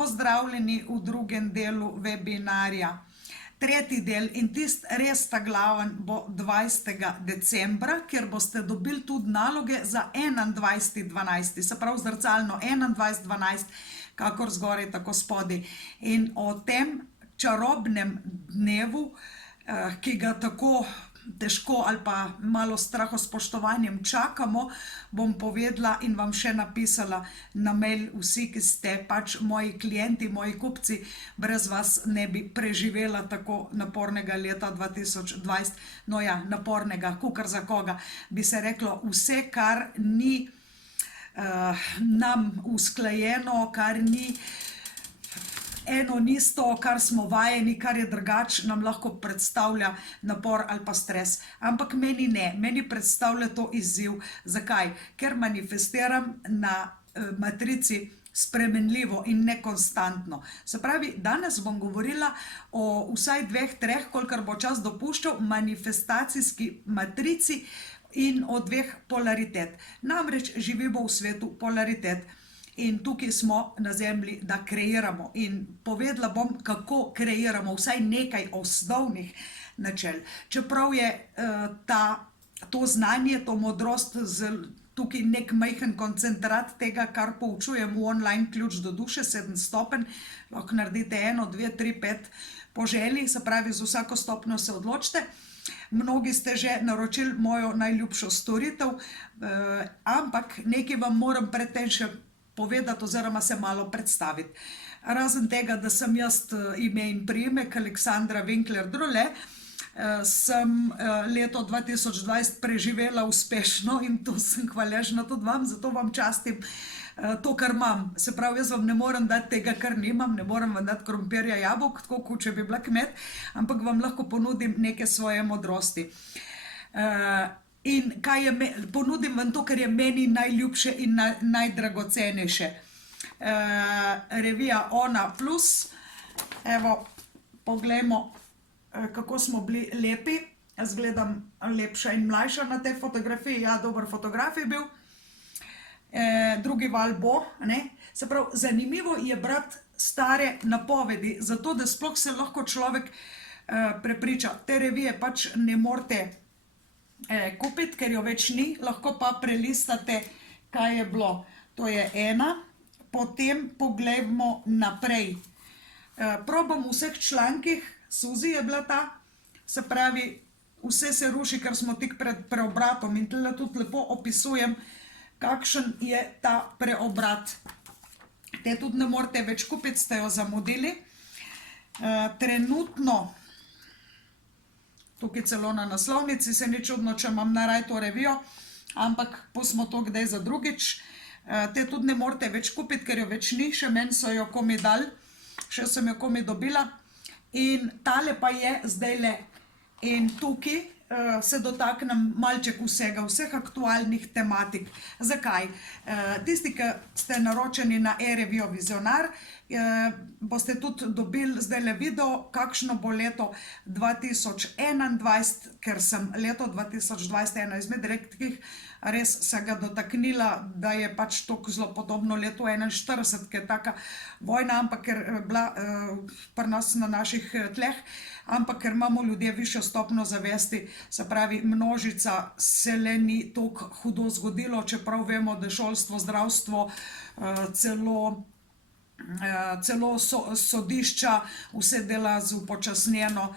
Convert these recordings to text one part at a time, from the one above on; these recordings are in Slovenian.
pozdravljeni v drugem delu webinarja. Tretji del in tist res ta glaven bo 20. decembra, kjer boste dobili tudi naloge za 21.12. Se pravi zrcalno 21.12, kakor zgoraj, tako spodaj. In o tem čarobnem dnevu, ki ga tako težko ali pa malo strahospoštovanjem čakamo, bom povedala in vam še napisala na mail. Vsi, ki ste pač moji klienti, moji kupci, brez vas ne bi preživela tako napornega leta 2020. No ja, napornega, kakor za koga. Bi se reklo, vse, kar ni nam usklajeno, kar ni eno nisto, kar smo vajeni, kar je drugače, nam lahko predstavlja napor ali pa stres. Ampak meni ne, meni predstavlja to izziv. Zakaj? Ker manifestiram na matrici spremenljivo in nekonstantno. Se pravi, danes bom govorila o vsaj 2-3, kolikor bo čas dopuščal, manifestacijski matrici in o 2 polaritet. Namreč živimo v svetu polaritet. In tukaj smo na zemlji, da kreiramo. In povedala bom, kako kreiramo, vsaj nekaj osnovnih načel. Čeprav je to znanje, to modrost, tukaj nek majhen koncentrat tega, kar poučujem v online Ključ do duše, 7 stopenj, lahko naredite 1, 2, 3, 5 po želji, se pravi, z vsako stopnjo se odločite. Mnogi ste že naročili mojo najljubšo storitev, ampak nekaj vam moram pred tem še povedati oziroma se malo predstaviti. Razen tega, da sem jaz ime in priimek Aleksandra Winkler Drole, sem leto 2020 preživela uspešno in to sem hvaležna tudi vam, zato vam častim to, kar imam. Se pravi, jaz vam ne morem dati tega, kar nimam, ne morem vam dati krompirja, jabolk, tako kot če bi bila kmet, ampak vam lahko ponudim neke svoje modrosti. In ponudim vam to, kar je meni najljubše in najdragocenejše. Revija Ona Plus. Evo, poglejmo, kako smo bili lepi. Jaz gledam lepša in mlajša na tej fotografiji. Ja, dober fotograf je bil. Drugi val bo, ne? Se pravi, zanimivo je brati stare napovedi, zato da sploh se lahko človek prepriča. Te revije pač ne morete kupiti, ker jo več ni, lahko pa prelistate, kaj je bilo. To je ena. Potem poglejmo naprej. Probam v vseh člankih, Suzi je bila ta, se pravi, vse se ruši, ker smo tik pred preobratom in tule tudi lepo opisujem, kakšen je ta preobrat. Te tudi ne morete več kupiti, ste jo zamudili. Trenutno, tukaj celo na naslovnici, se ni čudno, če imam naraj to revijo, ampak pustimo to kdaj za drugič. Te tudi ne morete več kupiti, ker jo več ni, še meni so jo komi dali, še sem jo komi dobila. In tale pa je zdajle. In tukaj se dotaknem malček vsega, vseh aktualnih tematik. Zakaj? Tisti, ki ste naročeni na e-revijo Vizionar, boste tudi dobili zdajle video, kakšno bo leto 2021, ker sem leto 2020 ena izmed redkih, res se ga dotaknila, da je pač to zelo podobno letu 41, ker je taka vojna, ampak ker je bila pri nas na naših tleh, ampak ker imamo ljudje višjo stopnjo zavesti, se pravi, množica se le ni toliko hudo zgodilo, čeprav vemo, da šolstvo, zdravstvo, celo sodišča, vse dela z upočasnjeno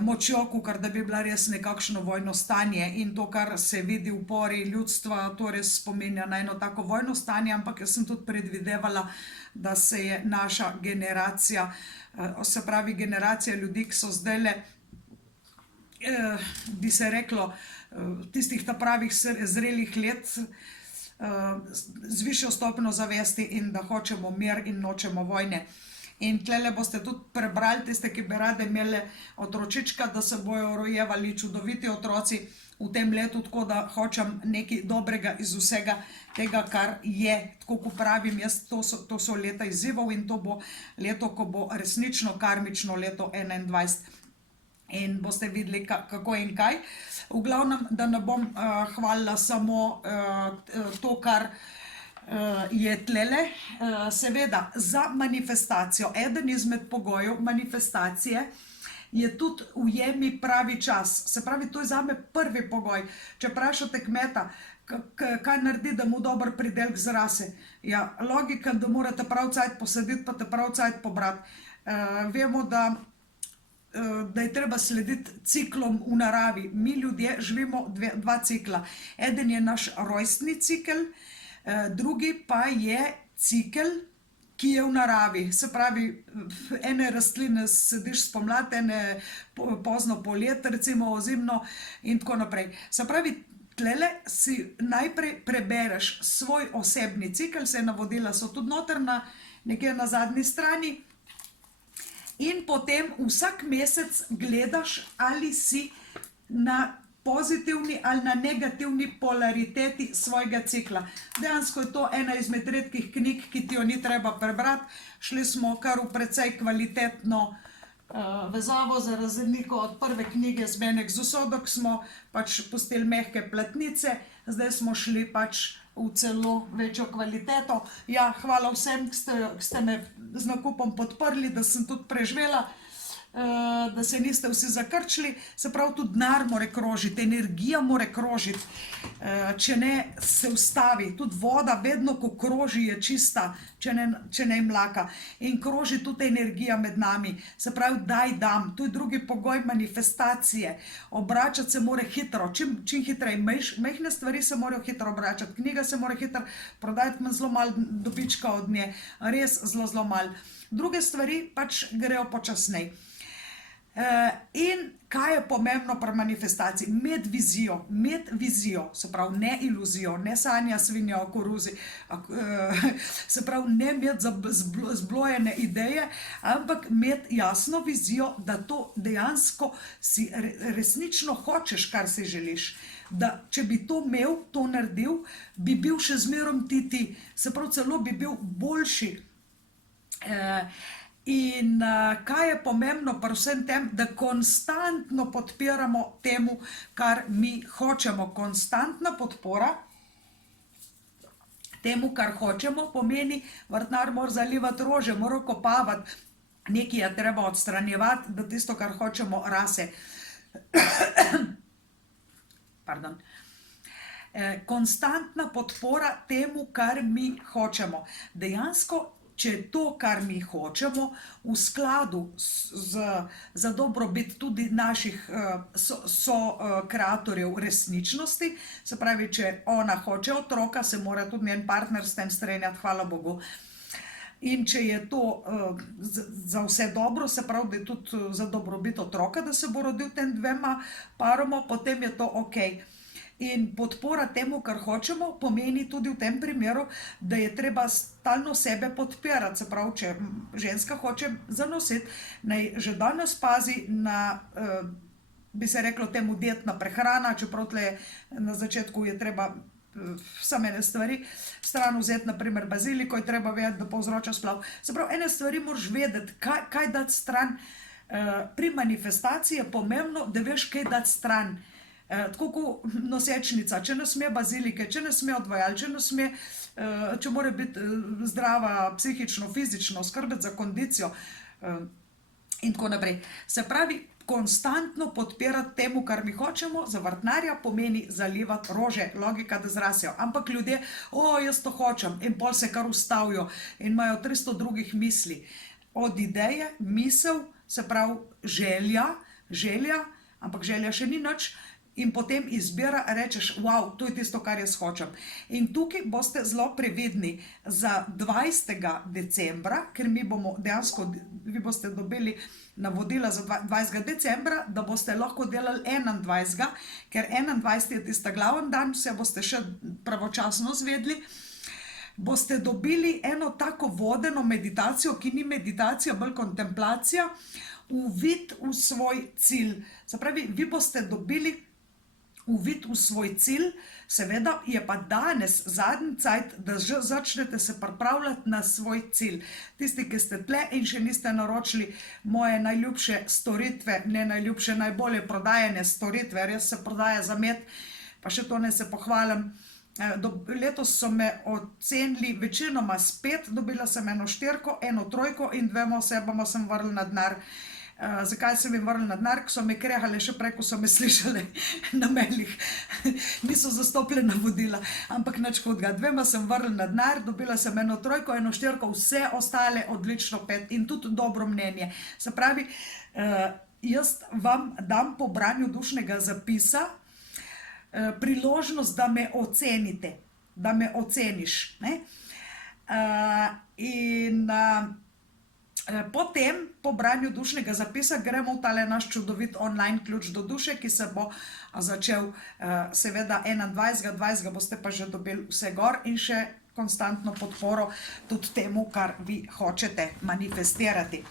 močjo, kakor da bi bila res nekakšno vojno stanje. In to, kar se vidi v pori ljudstva, to res spominja na eno tako vojno stanje, ampak jaz sem tudi predvidevala, da se je naša generacija, se pravi generacija ljudi, ki so zdajle, bi se reklo, tistih ta pravih zrelih let, z višjo stopnjo zavesti in da hočemo mir in nočemo vojne. In tlele boste tudi prebrali tiste, ki bi rade imeli otročička, da se bojo rojevali čudoviti otroci v tem letu, tako da hočem nekaj dobrega iz vsega tega, kar je. Tako ko pravim, to so leta izzivov in to bo leto, ko bo resnično karmično leto 2021. In boste videli, kako in kaj. V glavnem, da ne bom hvalila samo to, kar je tlele, seveda za manifestacijo, eden izmed pogojev manifestacije je tudi ujemi pravi čas. Se pravi, to je zame prvi pogoj. Če vprašate kmeta, kaj naredi, da mu dober pridelek zrase, ja, logika, da morate prav cajt posaditi, pa te prav cajt pobrati. Vemo, da je treba slediti ciklom v naravi. Mi ljudje živimo dva cikla. Eden je naš rojstni cikel, drugi pa je cikel, ki je v naravi. Se pravi, ene rastline sediš spomladi, ene pozno poletje, recimo ozimno in tako naprej. Se pravi, tlele si najprej prebereš svoj osebni cikel, se navodila so tudi noter nekje na zadnji strani, in potem vsak mesec gledaš, ali si na pozitivni ali na negativni polariteti svojega cikla. Dejansko je to ena izmed redkih knjig, ki ti jo ni treba prebrati. Šli smo kar v precej kvalitetno vezavo, za razliko od prve knjige Zmenek z usodok smo pač pustili mehke platnice, zdaj smo šli pač v celo večjo kvaliteto. Ja, hvala vsem, ki ste me z nakupom podprli, da sem tudi preživela, da se niste vsi zakrčili. Se pravi, tudi denar mora krožiti, energija mora krožiti, če ne se ustavi. Tudi voda vedno, ko kroži, je čista, če ne je mlaka. In kroži tudi energija med nami. Se pravi, daj dam. To je drugi pogoj manifestacije. Obračati se mora hitro, čim hitreje. Majhne stvari se morajo hitro obračati. Knjiga se mora hitro prodajati, ima zelo malo dobička od nje. Res zelo malo. Druge stvari pač grejo počasnej. In kaj je pomembno pri manifestaciji? Imeti vizijo, se pravi ne iluzijo, ne sanja svinja o koruzi, se pravi ne imeti zblojene ideje, ampak imeti jasno vizijo, da to dejansko si resnično hočeš, kar si želiš. Da če bi to imel, to naredil, bi bil še zmerom ti, se pravi celo bi bil boljši. In kaj je pomembno pri vsem tem, da konstantno podpiramo temu, kar mi hočemo. Konstantna podpora temu, kar hočemo, pomeni, vrtnar mora zalivati rože, mora kopavati, nekaj je treba odstranjevati, da tisto, kar hočemo, rase. Pardon. Konstantna podpora temu, kar mi hočemo. Dejansko, če je to, kar mi hočemo, v skladu za dobrobit tudi naših kreatorjev resničnosti, se pravi, če ona hoče otroka, se mora tudi njen partner s tem strenjati, hvala Bogu. In če je to za vse dobro, se pravi, da je tudi za dobrobit otroka, da se bo rodil tem dvema paroma, potem je to okej. In podpora temu, kar hočemo, pomeni tudi v tem primeru, da je treba stalno sebe podpirati. Se pravi, če ženska hoče zanositi, naj že danes pazi na, bi se reklo temu, dietna prehrana, čeprav tle na začetku je treba same ene stvari stran vzeti, naprimer baziliko je treba vedeti, da povzroča splav. Se pravi, ene stvari moraš vedeti, kaj dati stran. Pri manifestaciji je pomembno, da veš, kaj dati stran. Tako kot nosečnica, če ne sme bazilike, če ne sme odvajal, če mora biti zdrava psihično, fizično, skrbeti za kondicijo in tako naprej. Se pravi, konstantno podpirati temu, kar mi hočemo, za vrtnarja pomeni zalivati rože, logika, da zrasejo. Ampak ljudje, jaz to hočem, in pol se kar ustavijo in imajo 300 drugih misli. Od ideje, misel, se pravi želja, ampak želja še ni nič, in potem izbira, rečeš, wow, to je tisto, kar jaz hočem. In tukaj boste zelo previdni za 20. decembra, ker mi bomo dejansko, vi boste dobili navodila za 20. decembra, da boste lahko delali 21. Ker 21. je tista glaven dan, vse boste še pravočasno zvedli, boste dobili eno tako vodeno meditacijo, ki ni meditacija, bolj kontemplacija, uvid v svoj cilj. Se pravi, vi boste dobili uvid v svoj cilj, seveda je pa danes zadnji cajt, da že začnete se pripravljati na svoj cilj. Tisti, ki ste tle in še niste naročili moje najljubše storitve, ne najljubše, najbolje prodajene storitve, res se prodaja za med, pa še to ne se pohvalim, Letos so me ocenili večinoma s 5, dobila sem 1 4, 1 3 in 2 osebama sem vrnila denar. Zakaj sem jim vrnila denar? Ko so me krehali še prej, ko so me slišali na mailih. Niso zastopljena vodila, ampak nič hudega. 2 sem vrnila denar, dobila sem 1 3, 1 4, vse ostale odlično 5 in tudi dobro mnenje. Se pravi, jaz vam dam po branju dušnega zapisa priložnost, da me ocenite, da me oceniš, ne? Potem, po branju dušnega zapisa, gremo v tale naš čudovit online ključ do duše, ki se bo začel seveda 21. 20. boste pa že dobili vse gor in še konstantno podporo tudi temu, kar vi hočete manifestirati.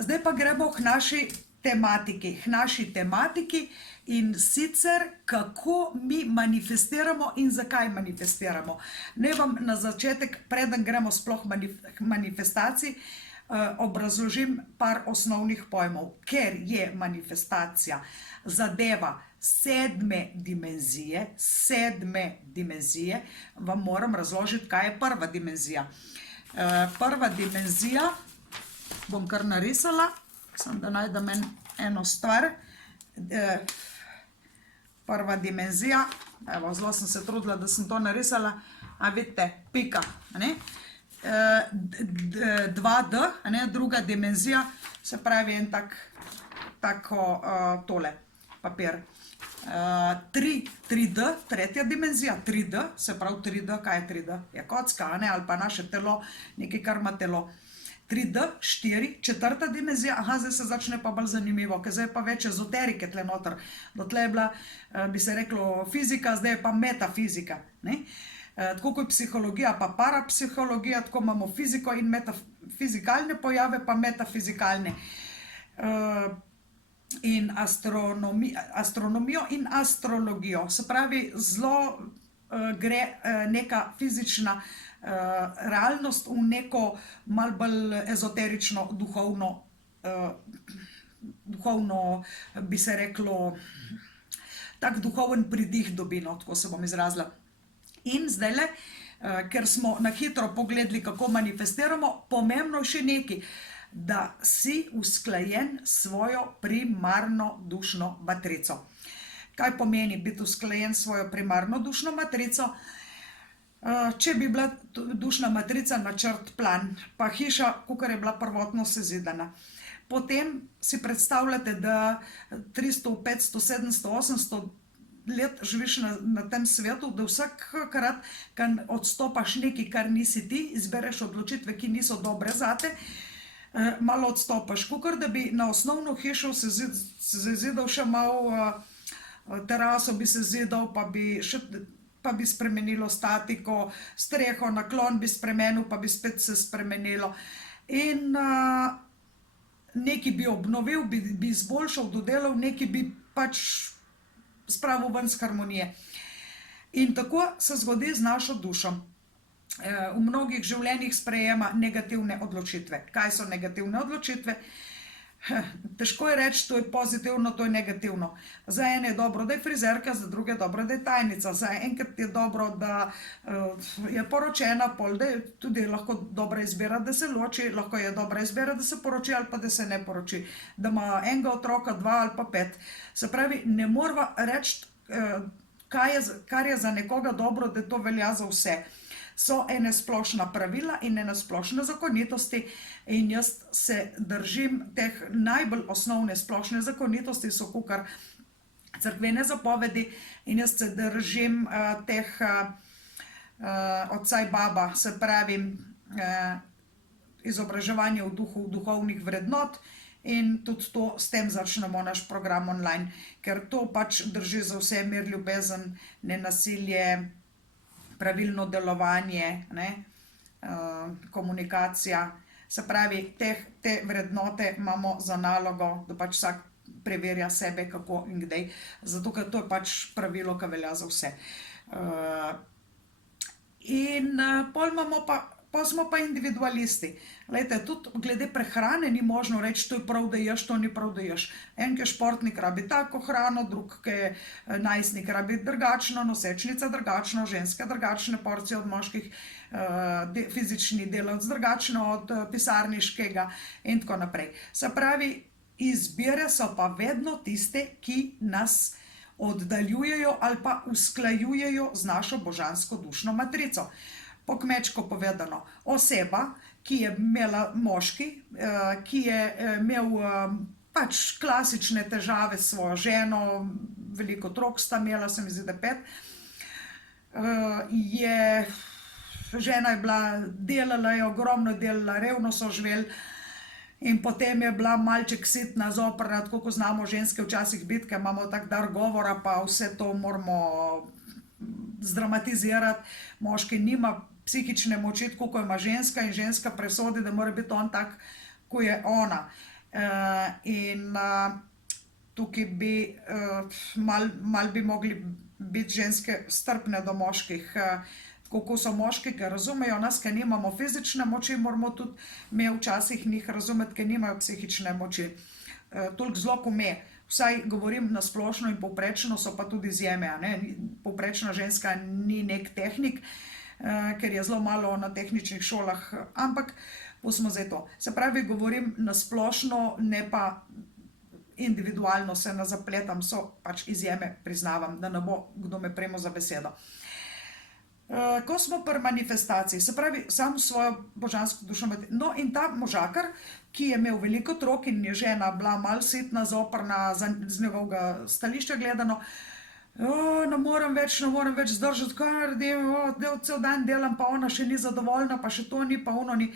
Zdaj pa gremo k naši tematiki in sicer, kako mi manifestiramo in zakaj manifestiramo. Naj vam na začetek, preden gremo sploh manifestacij, obrazložim par osnovnih pojmov. Ker je manifestacija zadeva 7. dimenzije, vam moram razložiti, kaj je prva dimenzija. Prva dimenzija, bom kar narisala, samo da najdem eno stvar. Prva dimenzija, evo, zelo sem se trudila, da sem to narisala, a vidite, pika, ne? 2D, ne? Druga dimenzija, se pravi en tako tole papir. 3D, tretja dimenzija, 3D, se pravi 3D, kaj je 3D? Je kocka, ne? Ali pa naše telo, nekaj, kar ima telo. 3D, 4, četrta dimenzija, aha, zdaj se začne pa bolj zanimivo, ker zdaj je pa več ezoterike tle noter. Dotlej je bila, bi se reklo, fizika, zdaj je pa metafizika, ne? Tako kot psihologija pa parapsihologija, tako imamo fiziko in metafizikalne pojave pa metafizikalne. In astronomijo in astrologijo, se pravi, zelo gre neka fizična realnost v neko malo bolj ezoterično, duhovno, bi se reklo, tak duhoven pridih dobi, no, tako se bom izrazila. In zdajle, ker smo na hitro pogledali, kako manifestiramo, pomembno je še nekaj, da si usklajen s svojo primarno dušno matrico. Kaj pomeni biti usklajen s svojo primarno dušno matrico? Če bi bila dušna matrica načrt, plan, pa hiša, kakor je bila prvotno sezidana. Potem si predstavljate, da 300, 500, 700, 800 let živiš na tem svetu, da vsakrat, kad odstopaš nekaj, kar nisi ti, izbereš odločitve, ki niso dobre zate, malo odstopaš. Kakor da bi na osnovno hišo sezidal še malo, teraso bi sezidal, pa bi spremenilo statiko, streho, naklon bi spremenil, pa bi spet se spremenilo. In nekaj bi obnovil, bi izboljšal, dodelal, nekaj bi pač spravil ven z harmonije. In tako se zgodi z našo dušo. V mnogih življenjih sprejema negativne odločitve. Kaj so negativne odločitve? Težko je reči, to je pozitivno, to je negativno. Za ene je dobro, da je frizerka, za druge je dobro, da je tajnica. Za enkrat je dobro, da je poročena, pol, da je tudi lahko dobra izbira, da se loči, lahko je dobra izbira, da se poroči ali pa da se ne poroči. Da ima enega otroka, 2 ali pa 5. Se pravi, ne morava reči, kar je za nekoga dobro, da to velja za vse. So ene splošna pravila in ene splošne zakonitosti in jaz se držim teh najbolj osnovne splošne zakonitosti, so kakor cerkvene zapovedi, in jaz se držim teh oca in baba, se pravi izobraževanje v duhu, duhovnih vrednot, in tudi to, s tem začnemo naš program online, ker to pač drži za vse: mir, ljubezen, nenasilje, pravilno delovanje, ne, komunikacija. Se pravi, te vrednote imamo za nalogo, da pač vsak preverja sebe, kako in kdaj, zato ker to je pač pravilo, ki velja za vse. In pol imamo pa pa smo pa individualisti. Glejte, tudi glede prehrane ni možno reči, to je prav, da ješ, to ni prav, da ješ. En, ki je športnik, rabi tako hrano, drug, ki je najstnik, rabi drugačno, nosečnica drugačno, ženske drugačne porcije od moških, fizični delavec drugačno od pisarniškega in tako naprej. Se pravi, izbire so pa vedno tiste, ki nas oddaljujejo ali pa usklajujejo z našo božansko dušno matrico. Po kmečko povedano, oseba, ki je imela moški, ki je imel pač klasične težave s svojo ženo, veliko otrok sta imela, se mi zdi, da 5, žena je bila, delala je, ogromno delala, revno so živeli in potem je bila malček sitna, zoprna, tako ko znamo ženske včasih biti, ker imamo tak dar govora, pa vse to moramo zdramatizirati. Moški nima psihične moči, tako ko ima ženska, in ženska presodi, da mora biti on tak, ko je ona. In tukaj bi mal bi mogli biti ženske strpne do moških, tako ko so moški, ki razumejo nas, ki nimamo fizične moči, moramo tudi mi včasih njih razumeti, ki nimajo psihične moči. Toliko zelo, ko me, vsaj govorim na splošno in povprečno, so pa tudi izjeme, ne? Povprečna ženska ni nek tehnik, ker je zelo malo na tehničnih šolah, ampak pustimo zdaj to. Se pravi, govorim na splošno, ne pa individualno se ne zapletam, so pač izjeme, priznavam, da ne bo kdo me prejmo za besedo. Ko smo pri manifestaciji, se pravi, sam svojo božansko dušo, no in ta možakar, ki je imel veliko otrok in je žena bila malo sitna, zoprna, z njegovega stališča gledano, ne morem več zdržati, kaj naredim, cel dan delam, pa ona še ni zadovoljna, pa še to ni, pa ono ni.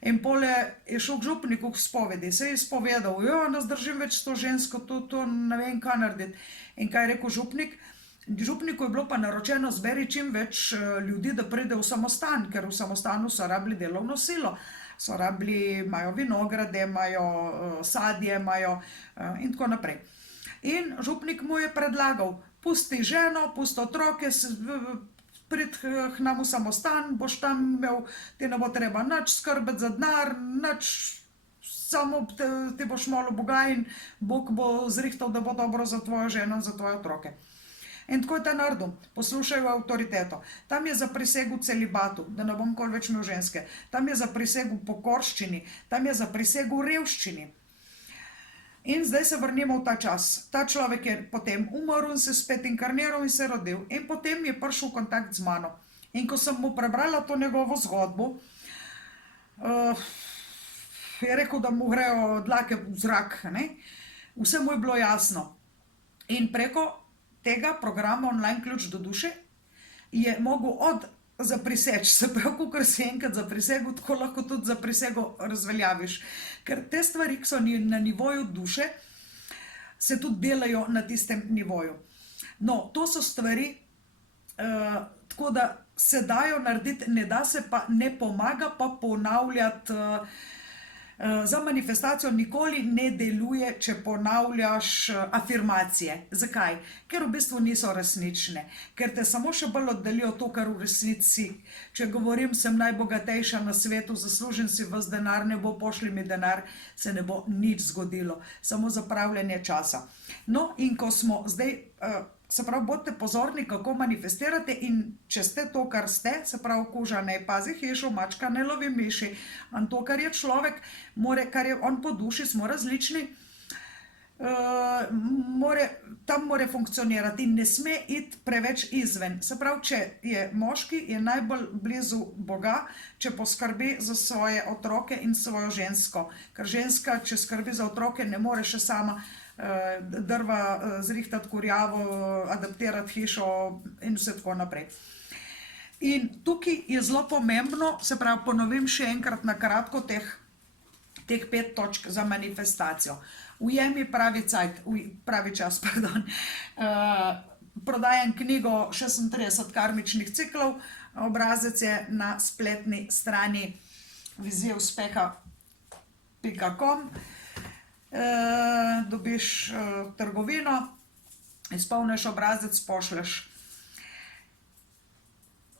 In pole je šel k župniku k spovedi, se je izpovedal, ne zdržim več to žensko, to ne vem, kaj narediti. In kaj je rekel župnik? Župniku je bilo pa naročeno, zberi čim več ljudi, da pride v samostan, ker v samostanu so rabili delovno silo. So rabili, imajo vinograde, imajo sadje, imajo in tako naprej. In župnik mu je predlagal, pusti ženo, pusti otroke, prid k nam v samostan, boš tam imel, ti ne bo treba nič skrbeti za denar, nič, samo ti boš malo Boga in Bog bo zrihtal, da bo dobro za tvojo ženo in za tvoje otroke. In tako je ta naredil, poslušajo avtoriteto. Tam je zaprisegel celibatu, da ne bom kol več imel ženske. Tam je zaprisegel pokorščini, tam je zaprisegel revščini. In zdaj se vrnimo v ta čas. Ta človek je potem umrl in se spet inkarniral in se rodil. In potem je prišel v kontakt z mano. In ko sem mu prebrala to njegovo zgodbo, je rekel, da mu grejo dlake v zrak, ne? Vse mu je bilo jasno. In preko tega programa Online ključ do duše je mogel zapriseči, se pravi, kakor si enkrat zaprisegel, tako lahko tudi zaprisego razveljaviš. Ker te stvari, ki so na nivoju duše, se tudi delajo na tistem nivoju. No, to so stvari, tako da se dajo narediti, ne da se pa, ne pomaga pa ponavljati. Za manifestacijo nikoli ne deluje, če ponavljaš afirmacije. Zakaj? Ker v bistvu niso resnične. Ker te samo še bolj oddalijo to, kar v resnici. Če govorim, sem najbogatejša na svetu, zaslužim si ves denar, ne bo, pošli mi denar, se ne bo nič zgodilo. Samo zapravljanje časa. No, in ko smo zdaj, se pravi, bodite pozorni, kako manifestirate, in če ste to, kar ste, se pravi, kuža ne pazi hišo, mačka ne lovi miši, in to, kar je človek, kar je on po duši, smo različni, tam more funkcionirati in ne sme iti preveč izven. Se pravi, če je moški, je najbolj blizu Boga, če poskrbi za svoje otroke in svojo žensko. Ker ženska, če skrbi za otroke, ne more še sama drva zrihtati, kurjavo, adaptirati hišo in vse tako naprej. In tukaj je zelo pomembno, se pravi, ponovim še enkrat na kratko teh 5 točk za manifestacijo. Ujemi pravi čas, prodajam knjigo 36 karmičnih ciklov, obrazec je na spletni strani vizijeuspeha.com. Dobiš trgovino, izpolniš obrazec, pošleš.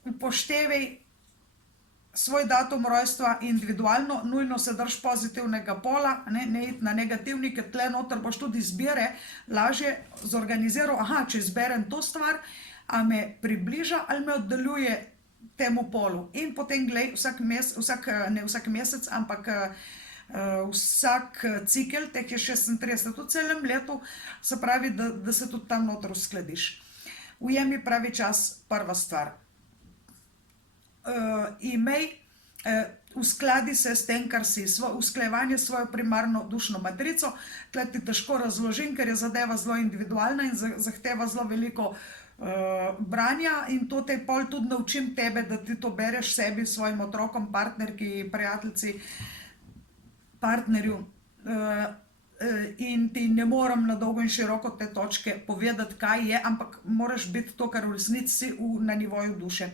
Upoštevaj svoj datum rojstva individualno, nujno se drž pozitivnega pola, ne iti na negativni, ker tle noter boš tudi izbire lažje zorganiziral, če izberem to stvar, a me približa ali me oddaljuje temu polu. In potem glej, vsak mesec, ampak vsak cikel, teh je 36 v celem letu, se pravi, da se tudi tam noter uskladiš. Ujemi pravi čas, prva stvar. Imej, uskladi se s tem, kar si, usklajevanje svojo primarno dušno matrico. Tle ti težko razložim, ker je zadeva zelo individualna in zahteva zelo veliko branja, in to te pol tudi naučim tebe, da ti to bereš sebi, svojim otrokom, partnerki, prijateljci, partnerju, in ti ne moram na dolgo in široko te točke povedati, kaj je, ampak moraš biti to, kar v resnici na nivoju duše.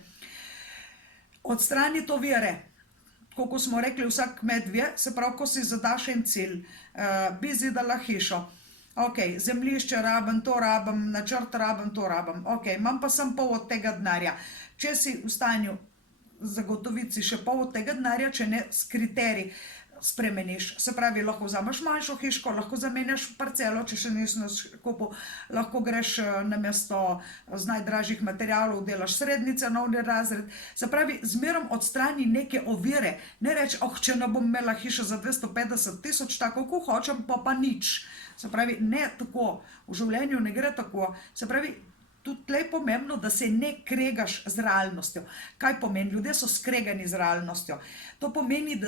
Odstrani to vire. Kako smo rekli, vsak med ve, se pravi, ko si zadaš en cilj, bi zidala hišo, zemljišče rabim, to rabim, načrt rabim, to rabim, imam pa sem pol od tega denarja. Če si v stanju zagotoviti si še pol od tega denarja, če ne s kriterij spremeniš, se pravi, lahko vzameš manjšo hiško, lahko zamenjaš parcelo, če še nisi kupil, lahko greš namesto z najdražjih materialov, delaš srednji cenovni razred, se pravi, zmerom odstrani neke ovire, ne reči, če ne bom imela hišo za 250 000, tako ko hočem, pa nič. Se pravi, ne tako, v življenju ne gre tako, se pravi, tudi tle je pomembno, da se ne kregaš z realnostjo. Kaj pomeni? Ljudje so skregani z realnostjo. To pomeni,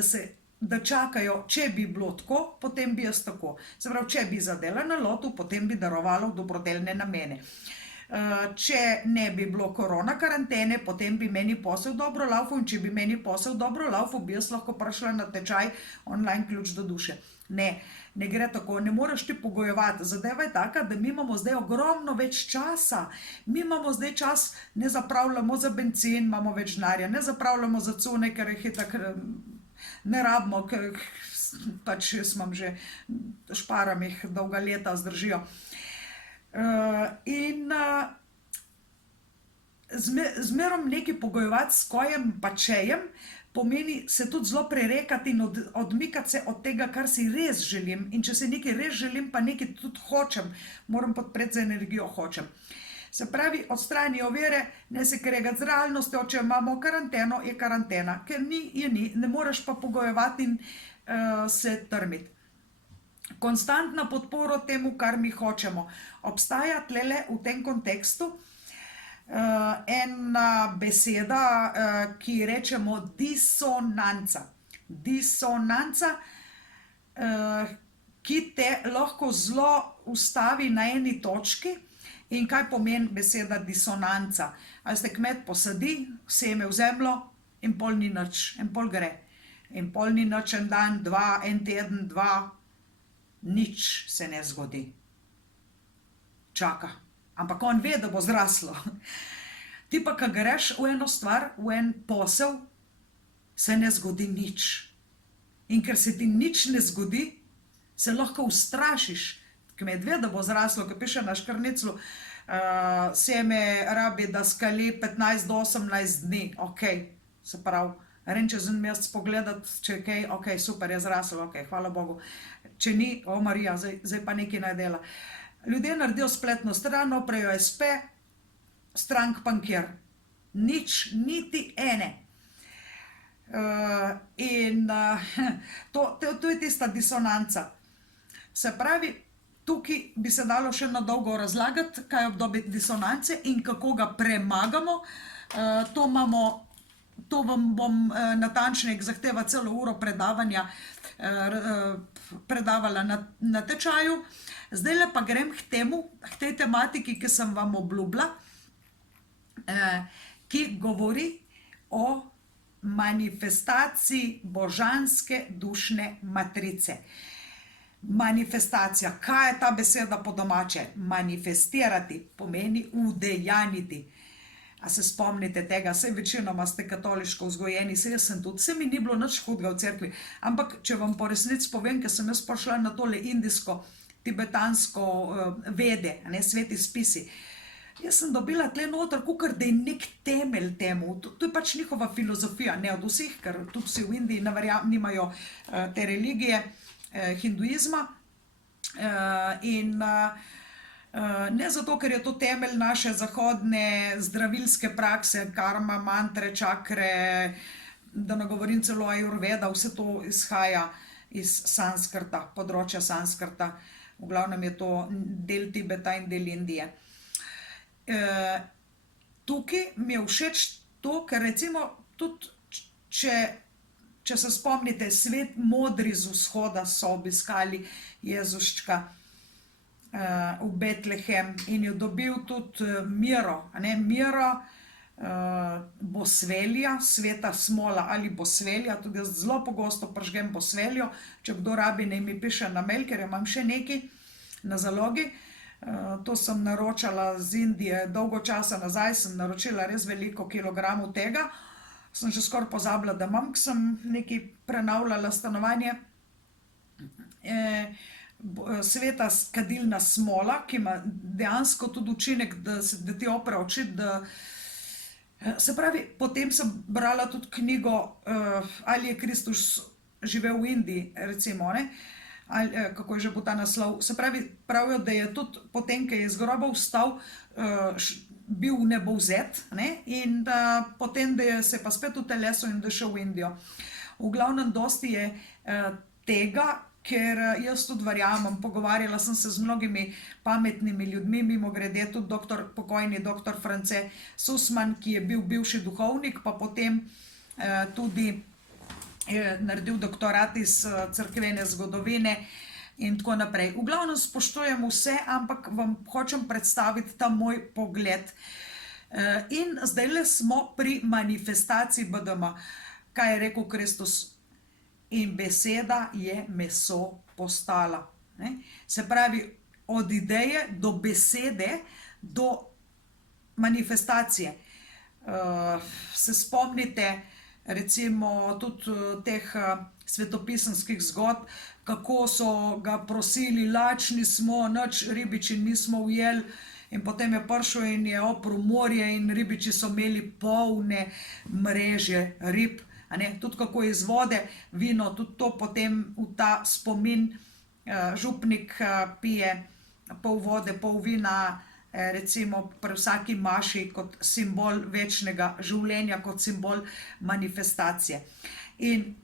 da čakajo, če bi bilo tako, potem bi jaz tako. Se pravi, če bi zadela na lotu, potem bi darovala v dobrodelne namene. Če ne bi bilo korona karantene, potem bi meni posel dobro laufal, in če bi meni posel dobro laufal, bi jaz lahko prišla na tečaj online ključ do duše. Ne gre tako, ne moreš ti pogojevati. Zadeva je taka, da mi imamo zdaj ogromno več časa. Mi imamo zdaj čas, ne zapravljamo za bencin, imamo več denarja, ne zapravljamo za cune, ker jih itak ne rabimo, ker pač jaz imam že, šparam jih dolga leta, zdržijo. In zmerom nekaj pogojevati s kojem pa čejem, pomeni se tudi zelo prerekati in odmikati se od tega, kar si res želim. In če si nekaj res želim, pa nekaj tudi hočem, moram podpreti z energijo hočem. Se pravi, odstrani ovire, ne se kregati z realnostjo, če imamo karanteno, je karantena, ker ni, je ni, ne moreš pa pogojevati in se trmiti. Konstantna podpora temu, kar mi hočemo. Obstaja tlele v tem kontekstu ena beseda, ki rečemo disonanca. Disonanca, ki te lahko zelo ustavi na eni točki. In kaj pomeni beseda disonanca? A ste kmet posadi, seme v zemljo in pol ni nič, in pol gre. In pol ni nič, en dan, dva, en teden, dva, nič se ne zgodi. Čaka. Ampak on ve, da bo zraslo. Ti pa, ko greš v eno stvar, v en posel, se ne zgodi nič. In ker se ti nič ne zgodi, se lahko ustrašiš. Kmet ve, da bo zraslo, ko piše na škrniclu, seme rabi, da skali 15 do 18 dni. Se pravi, ren čez en mesec pogledati, če je kaj, super, je zraslo, hvala Bogu. Če ni, Marija, zdaj pa nekaj naj dela. Ljudje naredijo spletno stran, oprejo SP, strank pankir. Nič, niti ene. In to je tista disonanca. Se pravi, tukaj bi se dalo še na dolgo razlagati, kaj je obdobje disonance in kako ga premagamo. To vam bom natančneje, zahteva celo uro predavanja, predavala na tečaju. Zdaj pa grem k tej tematiki, ki sem vam obljubila, ki govori o manifestaciji božanske dušne matrice. Manifestacija. Kaj je ta beseda po domače? Manifestirati pomeni udejaniti. A se spomnite tega? Saj večinoma ste katoliško vzgojeni, saj jaz sem tudi. Saj mi ni bilo nič hudega v cerkvi. Ampak, če vam po resnici povem, ker sem jaz prišla na tole indijsko, tibetansko vede, sveti spisi. jaz sem dobila tle noter, kakor da je nek temelj temu. To je pač njihova filozofija, ne od vseh, ker tudi vsi v Indiji nimajo te religije hinduizma. In ne zato, ker je to temelj naše zahodne zdravilske prakse, karma, mantre, čakre, da ne govorim celo ajurveda, vse to izhaja iz sanskrta, področja sanskrta. V glavnem je to del Tibeta in del Indije. Tukaj mi je všeč to, ker recimo tudi, če se spomnite, svet modri z vzhoda so obiskali Jezuščka v Betlehem in je dobil tudi Miro, Miro Bosvelja, sveta smola ali Bosvelja, tudi jaz zelo pogosto pržgem Bosveljo, če kdo rabi, naj mi piše na mail, ker imam še nekaj na zalogi. To sem naročala z Indije, dolgo časa nazaj sem naročila res veliko kilogramov tega. Sem že skoraj pozabila, da imam, ker sem nekaj prenavljala stanovanje. Sveta kadilna smola, ki ima dejansko tudi učinek, da ti opre oči, se pravi, potem sem brala tudi knjigo Ali je Kristus živel v Indiji, recimo, kako je že bo ta naslov. Se pravi, pravijo, da je tudi potem, ko je iz groba vstal, bil v nebo vzet, in da potem, da se pa spet utelesal in da šel v Indijo. V glavnem dosti je tega, ker jaz tudi verjamem, pogovarjala sem se z mnogimi pametnimi ljudmi, mimogrede tudi pokojni doktor France Sussman, ki je bil bivši duhovnik, pa potem tudi naredil doktorat iz cerkvene zgodovine in tako naprej. V glavnem spoštujem vse, ampak vam hočem predstaviti ta moj pogled. In zdajle smo pri manifestaciji BDM. Kaj je rekel Kristus? In beseda je meso postala. Se pravi, od ideje do besede, do manifestacije. Se spomnite recimo tudi teh svetopisemskih zgodb, kako so ga prosili, lačni smo, nič ribiči nismo ujeli, in potem je prišel in je oprl morje in ribiči so imeli polne mreže rib. Tudi kako iz vode vino, tudi to potem v ta spomin župnik pije pol vode, pol vina, recimo pri vsaki maši kot simbol večnega življenja, kot simbol manifestacije. In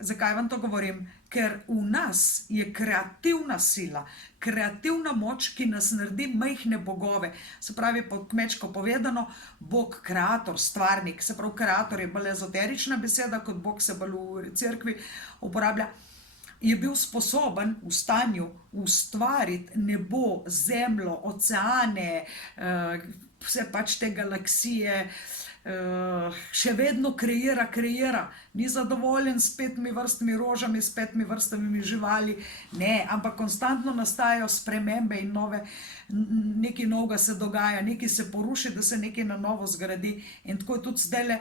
zakaj vam to govorim? Ker v nas je kreativna sila, kreativna moč, ki nas naredi majhne bogove. Se pravi, po kmečko povedano, Bog kreator, stvarnik. Se pravi, kreator je bolj ezoterična beseda, kot Bog se bolj v cerkvi uporablja. Je bil sposoben v stanju ustvariti nebo, zemljo, oceane, vse pač te galaksije, še vedno kreira, ni zadovoljen s 5 vrstami rožami, s 5 vrstami živali, ne, ampak konstantno nastajajo spremembe in nekaj novega se dogaja, nekaj se poruši, da se nekaj na novo zgradi. In tako je tudi zdajle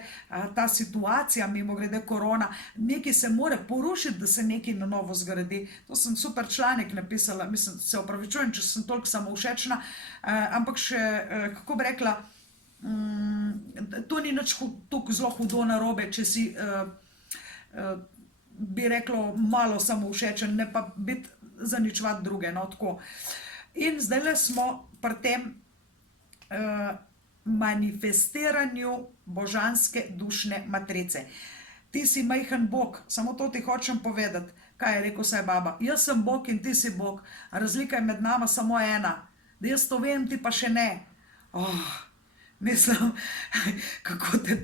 ta situacija, mimogrede korona, nekaj se mora porušiti, da se nekaj na novo zgradi. To sem super članek napisala, mislim, se opravičujem, če sem toliko samovšečna, ampak še, kako bi rekla, to ni nič tako zelo hudo narobe, če si, bi reklo, malo samovšečen, ne pa biti zaničevati druge, no, tako. In zdajle smo pri tem manifestiranju božanske dušne matrice. Ti si majhen Bog, samo to ti hočem povedati, kaj je rekel Sai Baba. Jaz sem Bog in ti si Bog, razlika je med nama samo ena, da jaz to vem, ti pa še ne. Mislim, kako te,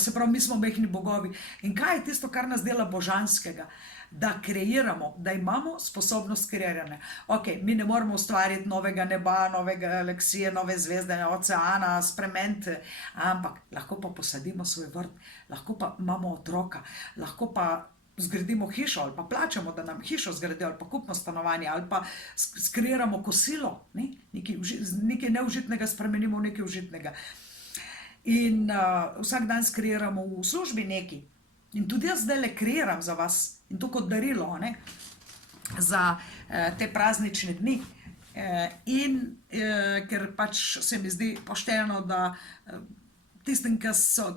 se pravi, mi smo majhni bogovi. In kaj je tisto, kar nas dela božanskega? Da kreiramo, da imamo sposobnost kreiranja. Ok, mi ne moramo ustvariti novega neba, nove galaksije, nove zvezde, oceana, spremeniti, ampak lahko pa posadimo svoj vrt, lahko pa imamo otroka, lahko pa zgradimo hišo ali pa plačamo, da nam hišo zgradijo, ali pa kupimo stanovanje, ali pa skreiramo kosilo, nekaj neužitnega spremenimo v nekaj užitnega. In vsak dan skreiramo v službi nekaj. In tudi jaz zdajle kreiram za vas, in to kot darilo, za te praznične dni. Ker pač se mi zdi pošteno, da tistim, ki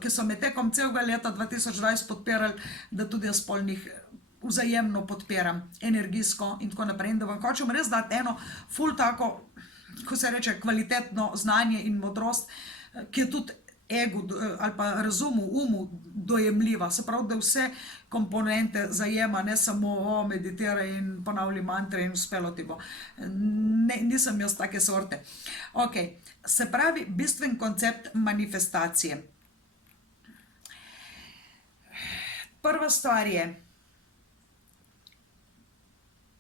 so me tekom celega leta 2020 podpirali, da tudi jaz pol njih vzajemno podpiram, energijsko in tako naprej. In da vam hočem res dati eno ful tako, ko se reče, kvalitetno znanje in modrost, ki je tudi egu ali pa razumu, umu dojemljiva. Se pravi, da vse komponente zajema, ne samo meditiraj in ponavljaj mantre in uspelo ti bo. Nisem jaz take sorte. Ok, se pravi, bistven koncept manifestacije. Prva stvar je,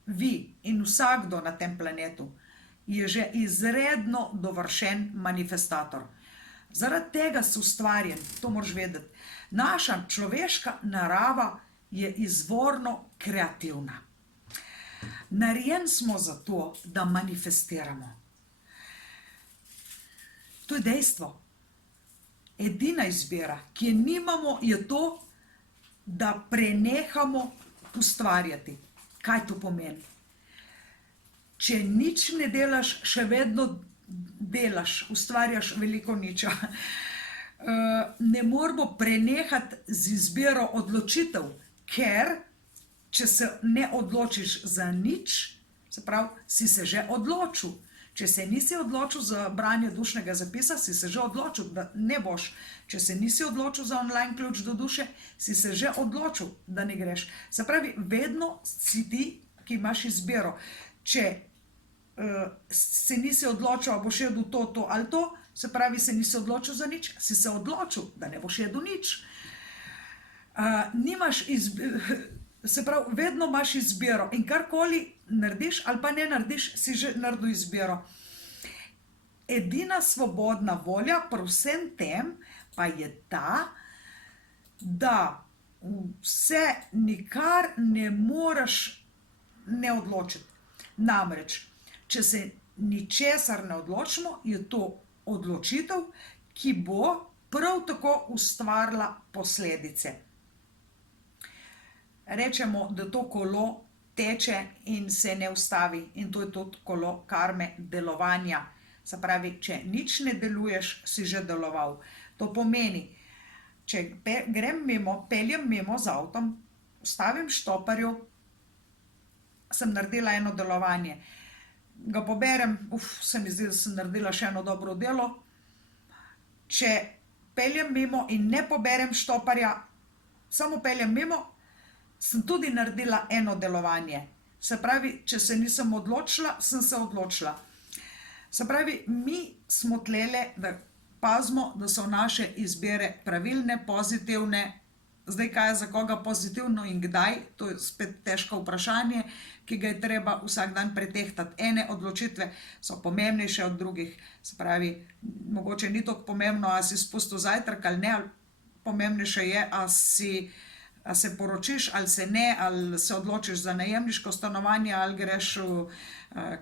vi in vsakdo na tem planetu je že izredno dovršen manifestator. Zaradi tega si ustvarjen, to moraš vedeti. Naša človeška narava je izvorno kreativna. Narejen smo zato, da manifestiramo. To je dejstvo. Edina izbira, ki je nimamo, je to, da prenehamo ustvarjati. Kaj to pomeni? Če nič ne delaš, še vedno delaš, ustvarjaš veliko niča. Ne moramo prenehati z izbiro odločitev, ker če se ne odločiš za nič, se pravi, si se že odločil. Če se nisi odločil za branje dušnega zapisa, si se že odločil, da ne boš. Če se nisi odločil za online ključ do duše, si se že odločil, da ne greš. Se pravi, vedno si ti, ki imaš izbiro. Če se nisi odločil, ali boš jedel to ali to, se pravi, se nisi odločil za nič, si se odločil, da ne boš jedel nič. Se pravi, vedno imaš izbiro in karkoli narediš ali pa ne narediš, si že naredil izbiro. Edina svobodna volja pri vsem tem pa je ta, da vse nikar ne moreš ne odločiti. Namreč, če se ničesar ne odločimo, je to odločitev, ki bo prav tako ustvarila posledice. Rečemo, da to kolo teče in se ne ustavi in to je tudi kolo karme delovanja. Se pravi, če nič ne deluješ, si že deloval. To pomeni, če peljem mimo z avtom, ustavim štoparju, sem naredila eno delovanje. Ga poberem, se mi zdi, da sem naredila še eno dobro delo. Če peljem mimo in ne poberem štoparja, samo peljem mimo, sem tudi naredila eno delovanje. Se pravi, če se nisem odločila, sem se odločila. Se pravi, mi smo tlele, da pazimo, da so naše izbire pravilne, pozitivne. Zdaj, kaj je za koga pozitivno in kdaj, to je spet težko vprašanje, ki ga je treba vsak dan pretehtati. Ene odločitve so pomembnejše od drugih. Se pravi, mogoče ni toliko pomembno, ali si spustil zajtrk ali ne, ali pomembnejše je, ali se poročiš ali se ne, ali se odločiš za najemniško stanovanje, ali greš v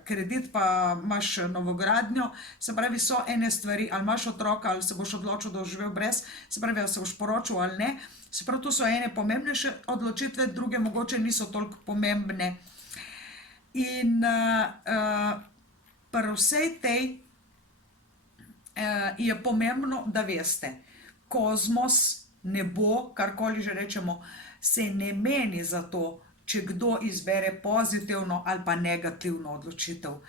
kredit pa imaš novogradnjo. Se pravi, so ene stvari, ali imaš otroka, ali se boš odločil, da boš živel brez, se pravi, ali se boš poročil ali ne. Se pravi, tu so ene pomembnejše odločitve, druge mogoče niso toliko pomembne. In pri vsej tej je pomembno, da veste, kozmos, nebo, karkoli že rečemo, se ne meni za to, če kdo izbere pozitivno ali pa negativno odločitev.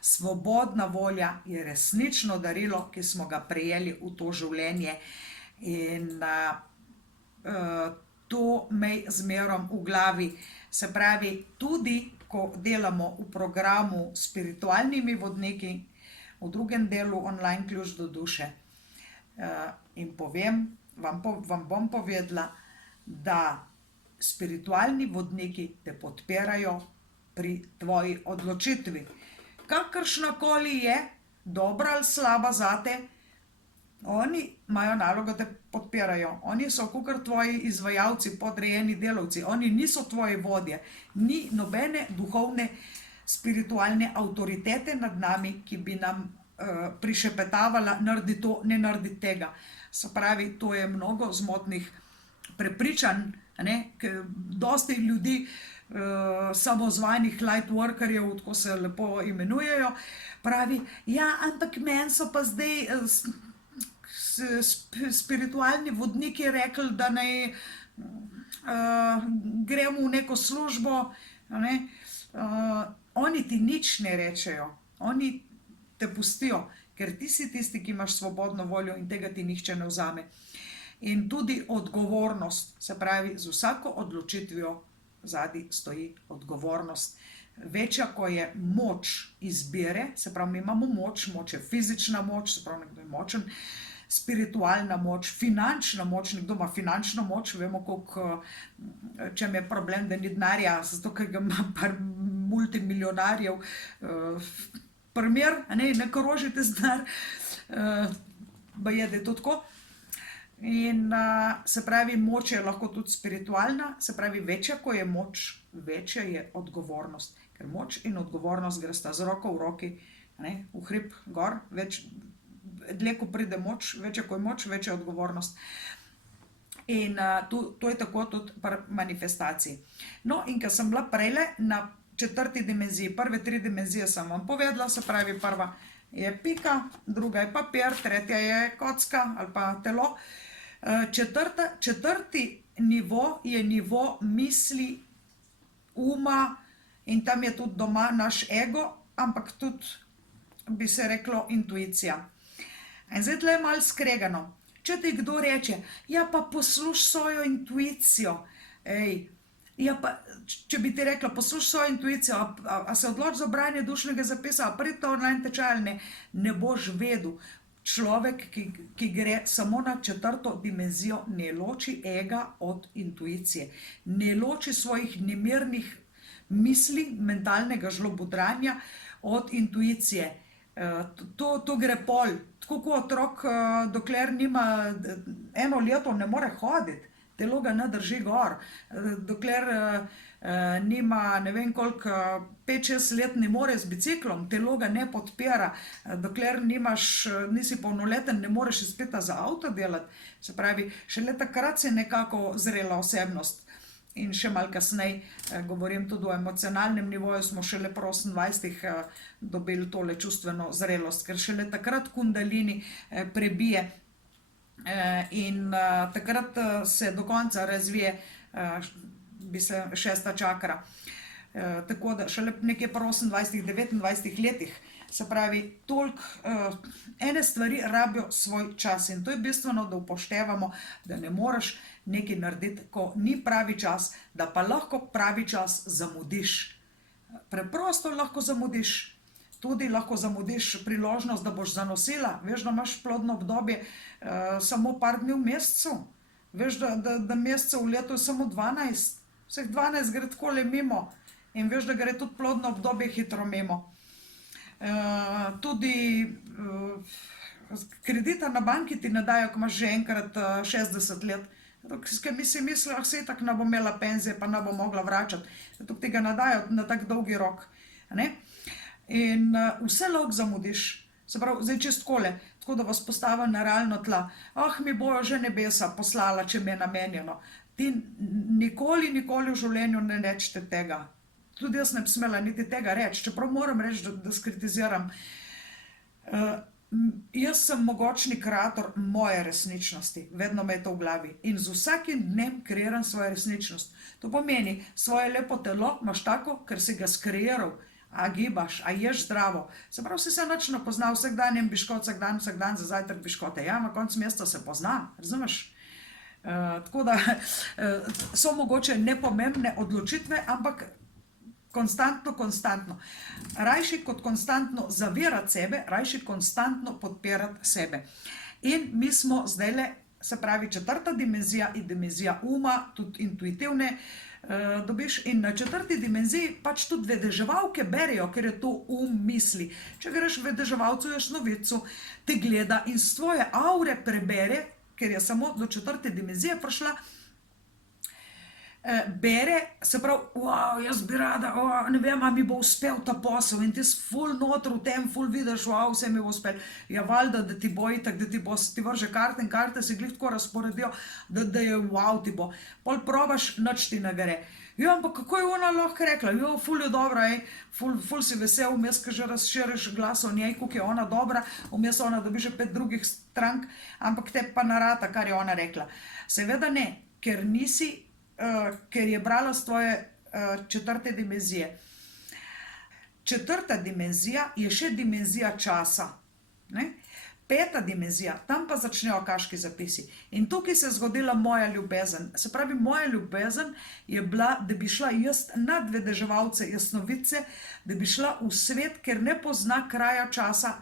Svobodna volja je resnično darilo, ki smo ga prejeli v to življenje in to me zmerom v glavi. Se pravi, tudi ko delamo v programu s spiritualnimi vodniki, v drugem delu online ključ do duše, in vam bom povedala, da spiritualni vodniki te podpirajo pri tvoji odločitvi. Kakršnakoli je, dobra ali slaba zate, oni imajo nalogo, da te podpirajo. Oni so kakor tvoji izvajalci, podrejeni delavci. Oni niso tvoji vodje. Ni nobene duhovne, spiritualne avtoritete nad nami, ki bi nam prišepetavala, naredi to, ne naredi tega. Se pravi, to je mnogo zmotnih prepričanj, ker dosti ljudi samozvanih light workerjev, tako se lepo imenujejo, pravi, ja, ampak meni so pa zdaj spiritualni vodniki rekli, da naj gremo v neko službo, ne? Oni ti nič ne rečejo, oni te pustijo, ker ti si tisti, ki imaš svobodno voljo in tega ti nihče ne vzame. In tudi odgovornost, se pravi, z vsako odločitvijo zadaj stoji odgovornost. Večja, ko je moč izbire, se pravi, mi imamo moč, moč je fizična moč, se pravi, nekdo je močen, spiritualna moč, finančna moč, nekdo ima finančno moč, vemo, koliko, čem je problem, da ni denarja, zato ker ga ima par multimilionarjev, primer, ne krožite z denar, baje, da je to tako. In se pravi, moč je lahko tudi spiritualna, se pravi, večja, ko je moč, večja je odgovornost. Ker moč in odgovornost gresta z roko v roki, ne, v hrib gor, dlje ko pride moč, večja ko je moč, večja je odgovornost. In to je tako tudi pri manifestaciji. No, in ko sem bila prejle na 4. dimenziji, prve 3 dimenzije sem vam povedala, se pravi, prva je pika, druga je papir, tretja je kocka ali pa telo. Četrti nivo je nivo misli, uma in tam je tudi doma naš ego, ampak tudi, bi se reklo, intuicija. In zdaj tle je malo skregano. Če ti kdo reče, ja pa poslušaj svojo intuicijo, ja pa, če bi ti rekla, poslušaj svojo intuicijo, a se odloči za branje dušnega zapisa, a pridi to online tečaj ali ne, ne boš vedel. Človek, ki gre samo na 4. dimenzijo, ne loči ega od intuicije, ne loči svojih nemirnih misli, mentalnega žlobudraanja od intuicije. To gre pol, tako kot otrok, dokler nima 1 leto, ne more hoditi, telo ga ne drži gor, dokler nima ne vem koliko, 5-6 let ne more z biciklom, telo ga ne podpira, dokler nisi polnoleten, ne moreš izpita za avto delati, se pravi, šele takrat si nekako zrela osebnost. In še malo kasneje, govorim tudi o emocionalnem nivoju, smo šele pri 28 dobili tole čustveno zrelost, ker šele takrat kundalini prebije in takrat se do konca razvije 6. čakra. Tako da šele nekje pri 28-29 letih, se pravi, toliko ene stvari rabijo svoj čas in to je bistveno, da upoštevamo, da ne moreš nekaj narediti, ko ni pravi čas, da pa lahko pravi čas zamudiš. Preprosto lahko zamudiš, tudi lahko zamudiš priložnost, da boš zanosila, veš, da imaš plodno obdobje samo par dni v mesecu, veš, da mesecev v letu je samo 12, vseh 12 gre takole mimo in veš, da gre tudi plodno obdobje hitro mimo. Tudi kredita na banki ti ne dajo, ko imaš že enkrat 60 let, ker mi si mislijo, saj tako ne bo imela penzije, pa ne bo mogla vračati, zato ti ga ne dajo na tak dolgi rok. In vse lahko zamudiš, se pravi, zdaj čist takole, tako da vas postavim na realno tla, mi bojo že nebesa poslala, če mi je namenjeno. Ti nikoli v življenju ne rečete tega. Tudi jaz ne bi smela niti tega reči, čeprav moram reči, da skritiziram. Jaz sem mogočni kreator moje resničnosti, vedno me je to v glavi in z vsakim dnem kreiram svojo resničnost. To pomeni, svoje lepo telo imaš tako, ker si ga skreiral, a gibaš, a ješ zdravo. Se pravi, si se nič ne pozna, vsak dan jem biškot, vsak dan za zajtrk biškote. Ja, na koncu meseca se pozna, razumeš? Tako da so mogoče nepomembne odločitve, ampak konstantno. Rajši kot konstantno zavirati sebe, rajši konstantno podpirati sebe. In mi smo zdajle, se pravi, 4. dimenzija in dimenzija uma, tudi intuitivne dobiš in na 4. dimenziji pač tudi vedeževalke berijo, ker je to misli. Če greš vedeževalcu, jasnovidcu, te gleda in s tvoje aure prebere, ker je samo do 4. dimenzije prišla, bere, se pravi, wow, jaz bi rada, ne vem, a mi bo uspel ta posel in ti si ful notr v tem, ful vidiš, wow, vse mi bo uspel. Ja, valjda, da ti bo itak, da ti bo, ti vrže karte in karte se glih tako razporedijo, da je wow ti bo. Pol probaš, nič ti ne gre. Jo, ampak kako je ona lahko rekla, jo, ful je dobra, ful si vesel, vmes, ko že razširiš glas o njej, koliko je ona dobra, vmes ona dobi že 5 drugih strank, ampak te pa narata, kar je ona rekla. Seveda ne, ker nisi, ker je brala z tvoje četrte dimenzije. Četrta dimenzija je še dimenzija časa, ne? Peta dimenzija, tam pa začnejo akaški zapisi. In tukaj se je zgodila moja ljubezen. Se pravi, moja ljubezen je bila, da bi šla jaz nad vedeževalce, jasnovidce, da bi šla v svet, ker ne pozna kraja časa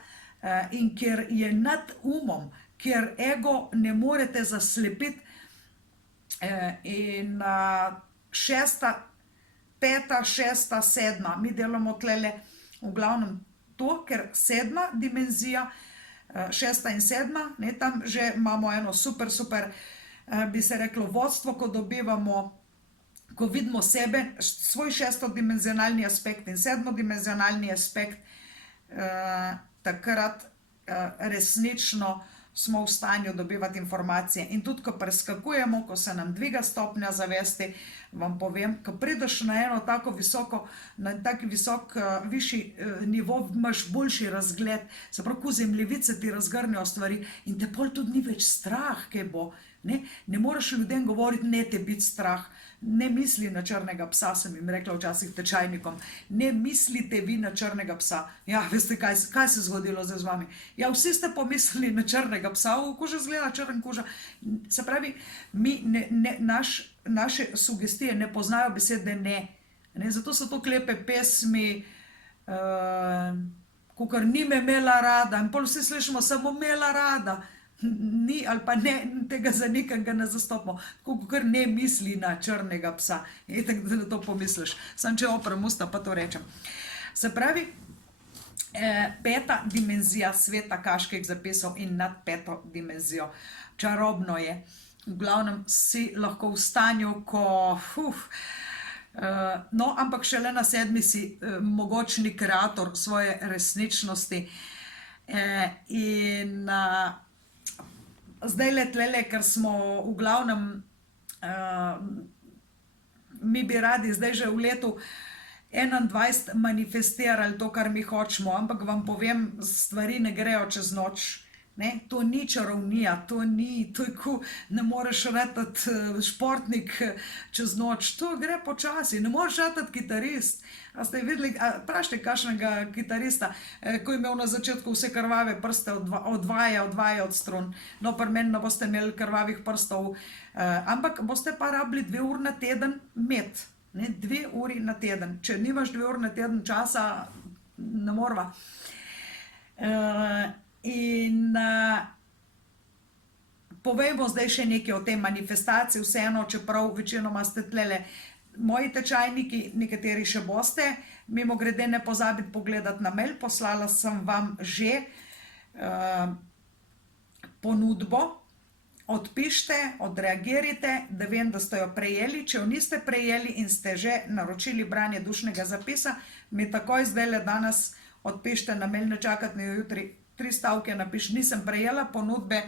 in ker je nad umom, ker ego ne morete zaslepiti. In peta, šesta, sedma, mi delamo tlele v glavnem to, ker sedma dimenzija, šesta in sedma, ne, tam že imamo eno super, bi se reklo, vodstvo, ko dobivamo, ko vidimo sebe, svoj šestodimenzionalni aspekt in sedmodimenzionalni aspekt, takrat resnično smo v stanju dobivati informacije. In tudi, ko preskakujemo, ko se nam dviga stopnja zavesti, vam povem, ko prideš na eno tako visoko, na tak visok, višji nivo, imaš boljši razgled, se pravi, ko zemljevice ti razgrnejo stvari in te pol tudi ni več strah, kaj bo. Ne moreš ljudem govoriti, ne te biti strah, ne misli na črnega psa, sem jim rekla včasih tečajnikom, ne mislite vi na črnega psa. Ja, veste, kaj se je zgodilo zdaj z vami? Ja, vsi ste pomislili na črnega psa, koža zgleda črn koža. Se pravi, naše sugestije ne poznajo besede ne. Zato so to klepe pesmi, kakor ni me imela rada, in pol vsi slišimo, samo imela rada. Ni ali pa ne, tega za nekega ne zastopimo, kakor ne misli na črnega psa. Tako da na to pomisliš. Sam če oprem usta, pa to rečem. Se pravi, peta dimenzija sveta akaških zapisov in nad peto dimenzijo. Čarobno je. V glavnem si lahko v stanju, ko... No, ampak šele na sedmi si mogočni kreator svoje resničnosti. In... Zdaj letlele, ker smo v glavnem, mi bi radi zdaj že v letu 21 manifestirali to, kar mi hočemo, ampak vam povem, stvari ne grejo čez noč. To ni čarovnija, to je ko ne moreš ratati športnik čez noč, to gre počasi, ne moreš ratati kitarist. A ste videli, prašite kakšnega kitarista, ko je imel na začetku vse krvave prste, odvaja od strun. No, pri meni ne boste imeli krvavih prstov, ampak boste pa rabili 2 uri na teden imeti. 2 uri na teden. Če nimaš 2 uri na teden časa, ne morva. In povejmo zdaj še nekaj o tej manifestaciji, vseeno, čeprav večinoma ste tlele moji tečajniki, nekateri še boste. Mimo grede ne pozabiti pogledati na mail, poslala sem vam že ponudbo. Odpišite, odreagirajte, da vem, da ste jo prejeli. Če jo niste prejeli in ste že naročili branje dušnega zapisa, mi takoj zdaj danes odpišite na mail, ne čakati na jutri. 3 stavke napiš, nisem prejela ponudbe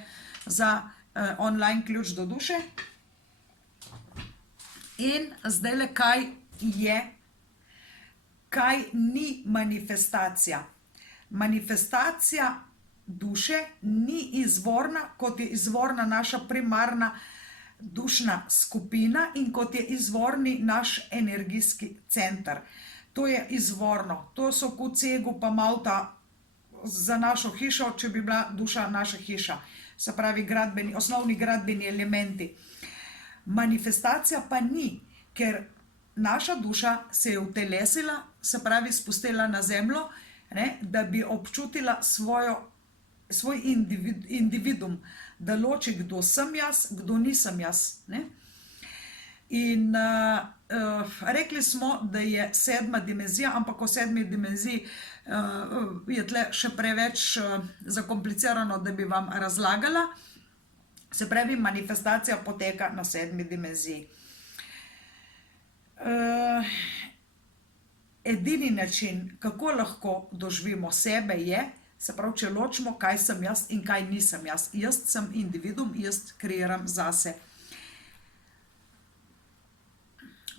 za online ključ do duše. In zdajle, kaj ni manifestacija. Manifestacija duše ni izvorna, kot je izvorna naša primarna dušna skupina in kot je izvorni naš energijski center. To je izvorno, to so kot cegu pa malta za našo hišo, če bi bila duša naša hiša. Se pravi, osnovni gradbeni elementi. Manifestacija pa ni, ker naša duša se je utelesila, se pravi, spustila na zemljo, da bi občutila svoj individuum, da loči, kdo sem jaz, kdo nisem jaz. In rekli smo, da je 7. dimenzija, ampak o 7. dimenziji je tle še preveč zakomplicirano, da bi vam razlagala. Se pravi, manifestacija poteka na 7. dimenziji. Edini način, kako lahko doživimo sebe, je, se pravi, če ločimo, kaj sem jaz in kaj nisem jaz. Jaz sem individuum, jaz kreiram zase.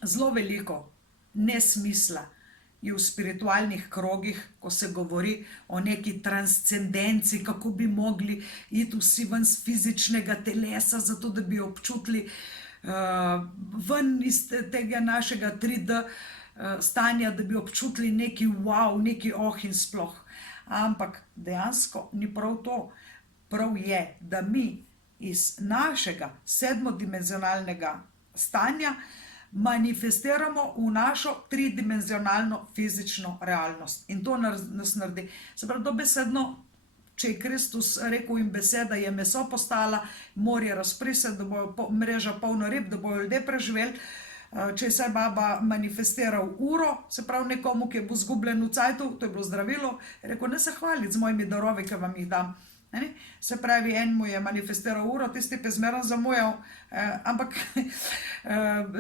Zelo veliko nesmisla je v spiritualnih krogih, ko se govori o neki transcendenci, kako bi mogli iti vsi ven z fizičnega telesa, zato da bi občutili ven iz tega našega 3D stanja, da bi občutili neki wow, neki in sploh. Ampak dejansko ni prav to. Prav je, da mi iz našega sedmodimenzionalnega stanja manifestiramo v našo tridimenzionalno fizično realnost. In to nas naredi. Se pravi, dobesedno, če je Kristus rekel in beseda je meso postala, morje razprise, da bo mreža polno rib, da bojo ljudje preživeli. Če je Sai Baba manifestiral uro, se pravi nekomu, ki je bil zgubljen v cajtu, to je bilo zdravilo, je rekel, ne se hvaliti z mojimi darovi, ki vam jih dam. Se pravi, en mu je manifestiral uro, tisti pa je zmeraj zamujal, ampak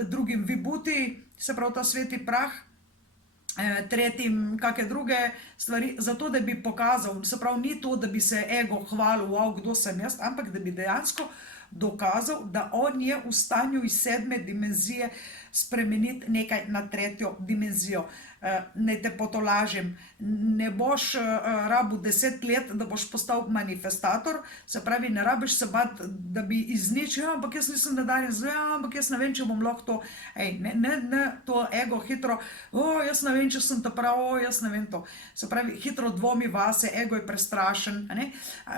drugim vibuti, se pravi ta sveti prah, tretjim kakšne druge stvari, zato da bi pokazal, se pravi, ni to, da bi se ego hvalil, wow, kdo sem jaz, ampak da bi dejansko dokazal, da on je v stanju iz 7. dimenzije spremeniti nekaj na 3. dimenzijo. Naj te potolažim, ne boš rabil 10 let, da boš postal manifestator, se pravi, ne rabiš se bati, da bi izničil, ampak jaz nisem nadarjen, ampak jaz ne vem, če bom lahko to, ne, to ego hitro, jaz ne vem, če sem to prav, jaz ne vem to. Se pravi, hitro dvomi vase, ego je prestrašen,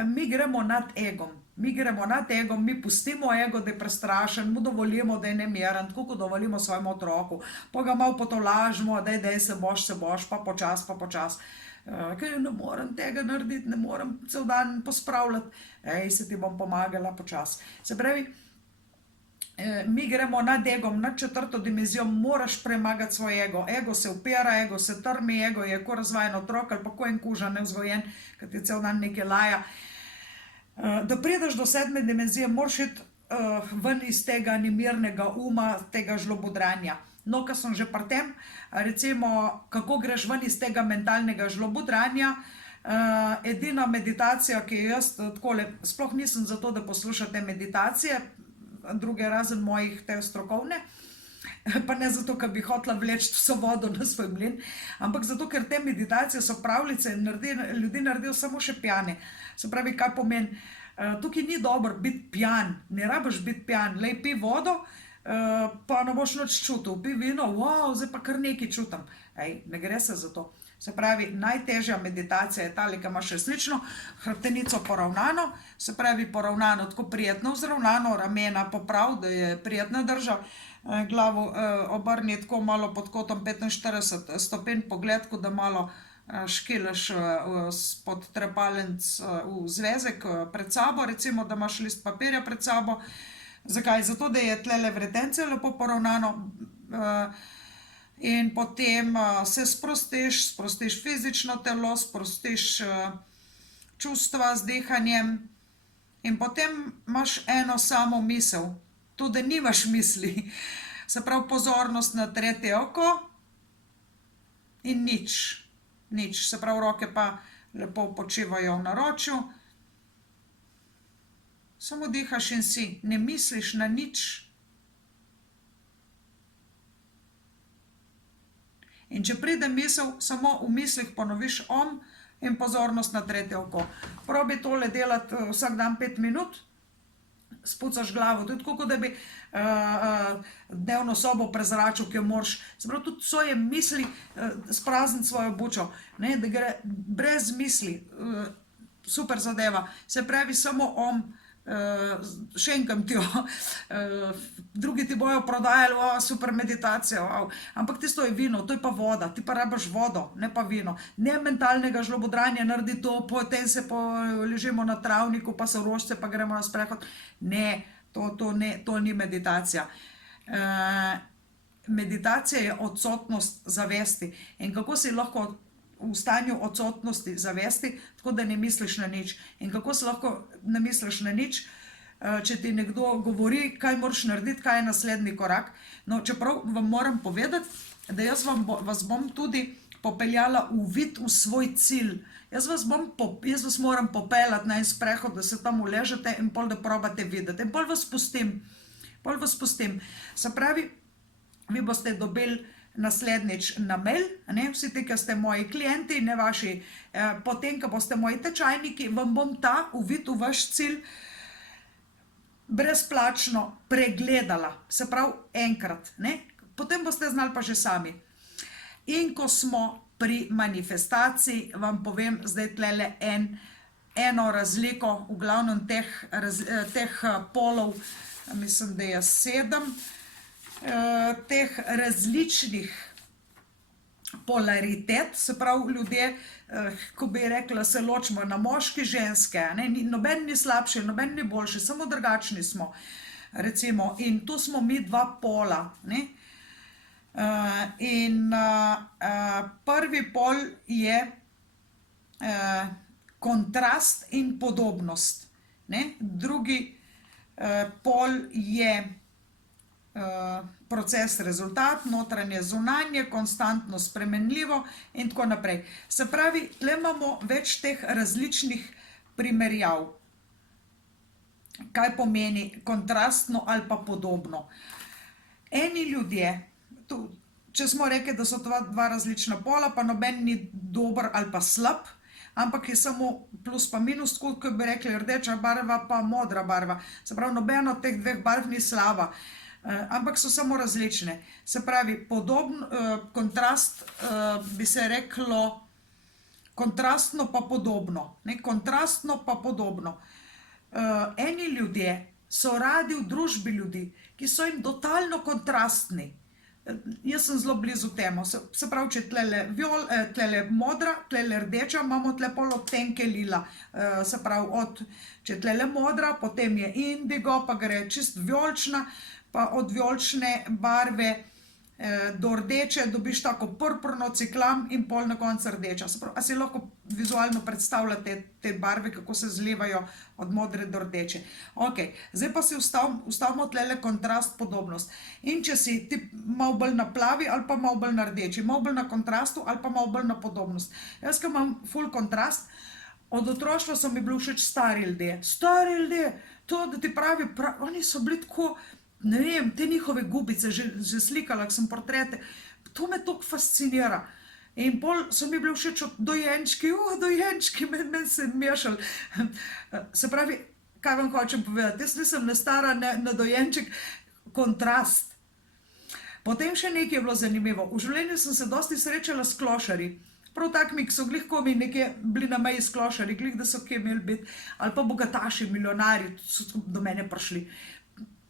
mi gremo nad egom. Mi pustimo ego, da je prestrašen, mu dovolimo, da je nemiren, tako kot dovolimo svojemu otroku, pa ga malo potolažimo, daj, se boš, pa počas. Ker ne morem tega narediti, ne morem cel dan pospravljati, se ti bom pomagala počas. Se pravi, mi gremo nad egom, nad 4. dimenzijo, moraš premagati svoj ego. Ego se upira, ego se trmi, ego je ko razvajen otrok ali pa ko en kuža nevzgojen, ker ti cel dan nekaj laja. Da prideš do 7. dimenzije, moraš iti ven iz tega nemirnega uma, tega žlobudranja. No, ko sem že pri tem, recimo, kako greš ven iz tega mentalnega žlobudranja, edina meditacija, ki jo jaz takole, sploh nisem zato, da poslušate meditacije, druge razen mojih te strokovne, pa ne zato, ker bi hotela vleči vso vodo na svoj mlin, ampak zato, ker te meditacije so pravljice in ljudi naredijo samo še pjane. Se pravi, kaj pomeni, tukaj ni dobro biti pijan, ne rabiš biti pijan, lej, pi vodo, pa ne boš nič čutil, pi vino, wow, zdaj pa kar nekaj čutim. Ne gre se za to. Se pravi, najtežja meditacija je tale, ki imaš resnično hrbtenico poravnano, se pravi poravnano, tako prijetno vzravnano, ramena poprav, da je prijetna drža, glavo obrni tako malo pod kotom 45 stopinj, pogled, ko da malo škileš pod trepalnic v zvezek pred sabo, recimo, da imaš list papirja pred sabo. Zakaj? Zato, da je tlele vretence lepo poravnano in potem se sprostiš fizično telo, sprostiš čustva z dihanjem in potem imaš eno samo misel, tudi nimaš misli, se pravi pozornost na 3. oko in nič, se pravi roke pa lepo počivajo v naročju, samo dihaš in si, ne misliš na nič. In če pride misel, samo v mislih ponoviš om in pozornost na 3. oko. Probi tole delati vsak dan 5 minut, spucaš glavo, tudi tako, da bi dnevno sobo prezračil, ki jo moraš, se pravi, tudi svoje misli sprazniti svojo bučo, da gre brez misli, super zadeva, se pravi samo om, šenkam ti jo, drugi ti bojo prodajali, super meditacija, ampak tisto je vino, to je pa voda, ti pa rabiš vodo, ne pa vino, ne mentalnega žlobodranja naredi to, potem se ležimo na travniku, pa se rožce, pa gremo na sprehod, ne, to ni meditacija. Meditacija je odsotnost zavesti in kako si lahko v stanju odsotnosti zavesti, tako da ne misliš na nič. In kako se lahko ne misliš na nič? če ti nekdo govori, kaj moraš narediti, kaj je naslednji korak. No, čeprav vam moram povedati, da jaz vas bom tudi popeljala v vid v svoj cilj. Jaz vas moram popeljati na en sprehod, da se tam uležete in pol da probate videti. In pol vas pustim. Se pravi, vi boste dobili naslednjič na mail, vsi ti, ki ste moji klienti, ne vaši, potem, ko boste moji tečajniki, vam bom ta uvid v vaš cilj brezplačno pregledala. Se pravi, enkrat. Potem boste znali pa že sami. In ko smo pri manifestaciji, vam povem zdaj tlele eno razliko, v glavnem teh polov, mislim, da je 7, teh različnih polaritet, se pravi ljudje, ko bi rekla, se ločimo na moški, ženske, noben ni slabši, noben ni boljši, samo drugačni smo, recimo, in tu smo mi dva pola, in prvi pol je kontrast in podobnost, drugi pol je proces, rezultat, notranje, zunanje, konstantno, spremenljivo in tako naprej. Se pravi, tle imamo več teh različnih primerjav, kaj pomeni kontrastno ali pa podobno. Eni ljudje, če smo rekli, da so dva različna pola, pa noben ni dober ali pa slab, ampak je samo plus pa minus, kot bi rekli rdeča barva pa modra barva. Se pravi, nobeno od teh dveh barv ni slaba, ampak so samo različne. Se pravi, kontrast, bi se reklo, kontrastno pa podobno. Kontrastno pa podobno. Eni ljudje so radi v družbi ljudi, ki so jim totalno kontrastni. Jaz sem zelo blizu temu. Se pravi, če tlele modra, tlele rdeča, imamo tle pol odtenke lila. Se pravi, če tlele modra, potem je indigo, pa gre čist vijolična, pa od vijolične barve do rdeče dobiš tako purpurno, ciklam in pol na koncu rdeča. Se pravi, a si lahko vizualno predstavljate te barve, kako se zlivajo od modre do rdeče. Ok, zdaj pa si ustavimo tlele kontrast, podobnost. In če si ti malo bolj na plavi ali pa malo bolj na rdeči, malo bolj na kontrastu ali pa malo bolj na podobnost. Jaz, ko imam ful kontrast, od otroštva so mi bili všeč stari ljudje. Stari ljudje, to, da ti pravi, oni so bili tako, ne vem, te njihove gubice, že slikala, ko sem portrete, to me toliko fascinira. In pol so mi bili všeč dojenčki, dojenčki, meni se mešali. Se pravi, kaj vam hočem povedati, jaz nisem ne stara, ne dojenček, kontrast. Potem še nekaj je bilo zanimivo. V življenju sem se dosti srečala s klošarji. Prav takmi, ki so glih komi nekje bili na meji s klošarji, glih da so kje imeli biti, ali pa bogataši, milijonarji, so do mene prišli.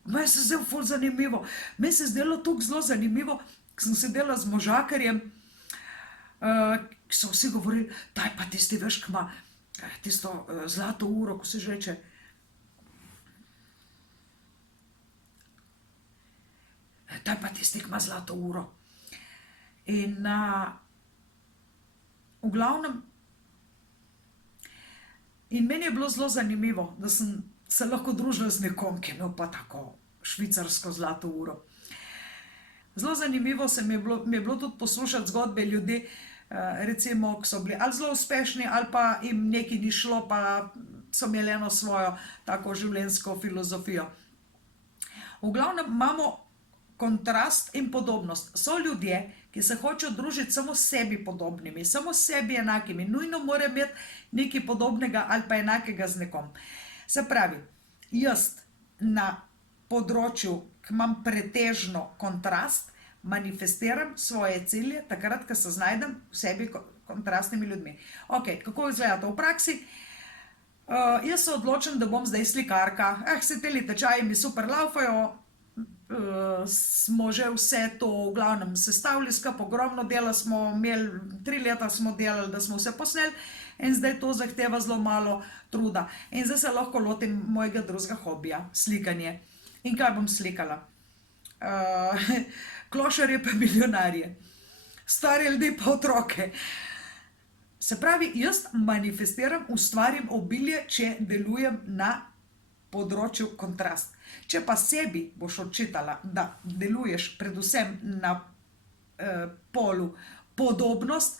Meni se zdelo ful zanimivo. Meni se zdelo toliko zelo zanimivo, ko sem sedela z možakarjem, ki so vsi govorili, daj pa tisti, veš, ki ima tisto zlato uro, ko se že reče. Daj pa tisti, ki ima zlato uro. In v glavnem, in meni je bilo zelo zanimivo, da sem se lahko družila z nekom, ki je imel pa tako švicarsko zlato uro. Zelo zanimivo mi je bilo tudi poslušati zgodbe ljudi, recimo, ki so bili ali zelo uspešni, ali pa jim nekaj ni šlo, pa so imeli eno svojo tako življenjsko filozofijo. V glavnem imamo kontrast in podobnost. So ljudje, ki se hočejo družiti samo s sebi podobnimi, samo s sebi enakimi, nujno mora imeti nekaj podobnega ali pa enakega z nekom. Se pravi, jaz na področju, ki imam pretežno kontrast, manifestiram svoje cilje, takrat, ko se znajdem v sebi kontrastnimi ljudmi. Ok, kako izgleda to v praksi? Jaz se odločim, da bom zdaj slikarka. Se teli tečaji mi super laufajo, smo že vse to v glavnem sestavili skupaj, ogromno dela smo imeli, 3 leta smo delali, da smo vse posneli, in zdaj to zahteva zelo malo truda. In zdaj se lahko lotim mojega drugega hobija, slikanje. In kaj bom slikala? Klošarje pa milijonarje, stari ljudi pa otroke. Se pravi, jaz manifestiram, ustvarim obilje, če delujem na področju kontrast. Če pa sebi boš očitala, da deluješ predvsem na polu podobnost,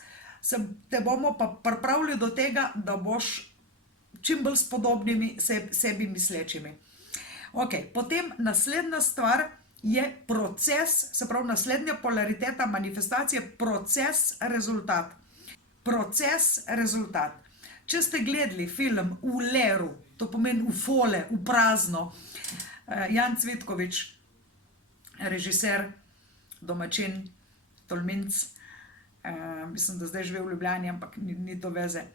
te bomo pa pripravili do tega, da boš čim bolj s podobnimi sebi mislečimi. Ok, potem naslednja stvar je proces, se pravi naslednja polariteta manifestacije, proces-rezultat. Proces-rezultat. Če ste gledali film V leru, to pomeni v fole, v prazno, Jan Cvitkovič, režiser, domačin, Tolminc, mislim, da zdaj živi v Ljubljani, ampak ni to veze.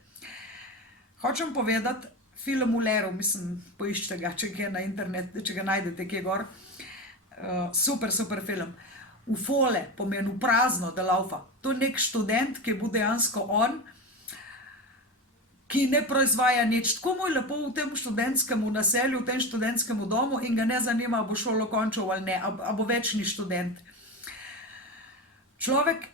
Hočem povedati, film V leru, mislim, poiščite ga, če ga na internetu, če ga najdete kje gor, super film. V fole pomeni v prazno, da laufa. To je nek študent, ki je bil dejansko on, ki ne proizvaja nič. Tako mu je lepo v tem študentskem naselju, v tem študentskem domu in ga ne zanima, a bo šolo končal ali ne, a bo večni študent. Človek,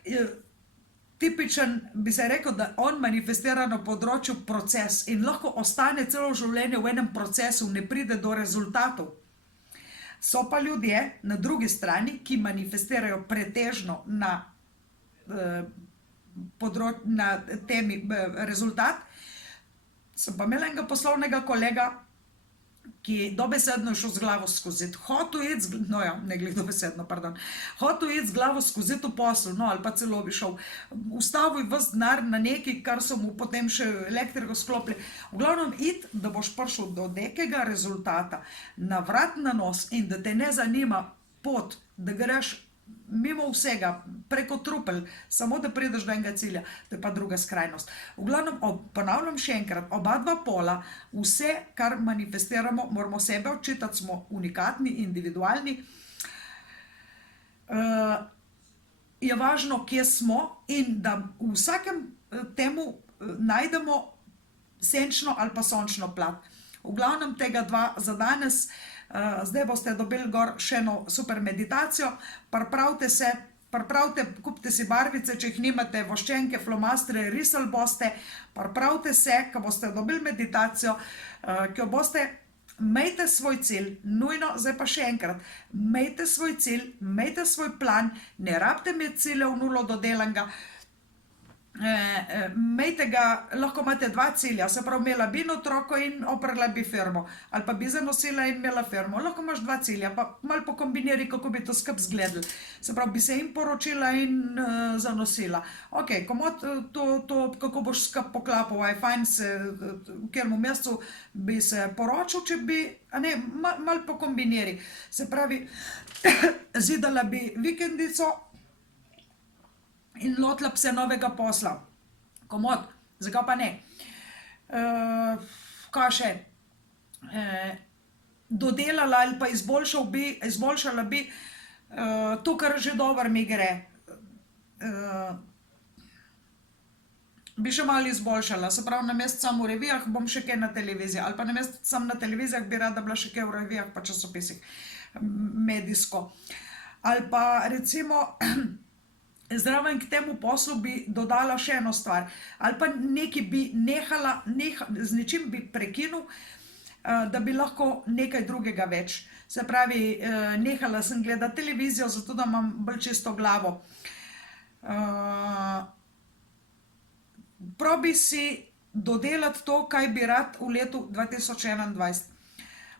tipičen, bi se rekel, da on manifestira na področju proces in lahko ostane celo življenje v enem procesu, ne pride do rezultatov. So pa ljudje na drugi strani, ki manifestirajo pretežno na temi rezultat. Sem pa imela enega poslovnega kolega, ki dobesedno je šel z glavo skozi zid. Hotel iti, hotel iti z glavo skozi zid v posel, no ali pa celo bi šel. Ustavil ves denar na nekaj, kar so mu potem še elektriko sklopili. V glavnem iti, da boš prišel do nekega rezultata, na vrat na nos in da te ne zanima pot, da greš mimo vsega, preko trupel, samo da prideš do enega cilja, to je pa druga skrajnost. V glavnem, ponavljam še enkrat, oba dva pola, vse, kar manifestiramo, moramo sebe očitati, smo unikatni, individualni. Je važno, kje smo in da v vsakem temu najdemo senčno ali pa sončno plat. V glavnem tega dva za danes. Zdaj boste dobili gor še eno super meditacijo, kupite si barvice, če jih nimate, voščenke, flomastre, risali boste, pripravite se, ko boste dobili meditacijo, ki jo boste, imejte svoj cilj, nujno, zdaj pa še enkrat, imejte svoj cilj, imejte svoj plan, ne rabite imeti ciljev nulo dodelanega, imejte ga, lahko imate dva cilja, se pravi, imela bi otroko in oprala bi firmo, ali pa bi zanosila in imela firmo, lahko imaš dva cilja, pa malo pokombiniri, kako bi to skup zgledali, se pravi, bi se jim poročila in zanosila. Ok, komod to, kako boš skup poklapal, aj fajn se, v kjermu mestu bi se poročil, če bi, a ne, malo pokombiniri, se pravi, zidala bi vikendico, in lotila bi se novega posla. Komod, zakaj pa ne? Kaj še? Dodelala ali pa izboljšala bi to, kar že dobro mi gre. Bi še malo izboljšala, se pravi, namesto samo v revijah, bom še kaj na televiziji, ali pa namesto samo na televizijah bi rada bila še kaj v revijah pa časopisih, medijsko. Ali pa recimo, zraven k temu poslu bi dodala še eno stvar, ali pa nekaj bi z nečim bi prekinil, da bi lahko nekaj drugega več. Se pravi, nehala sem gledati televizijo, zato da imam bolj čisto glavo. Probi si dodelati to, kaj bi rad v letu 2021.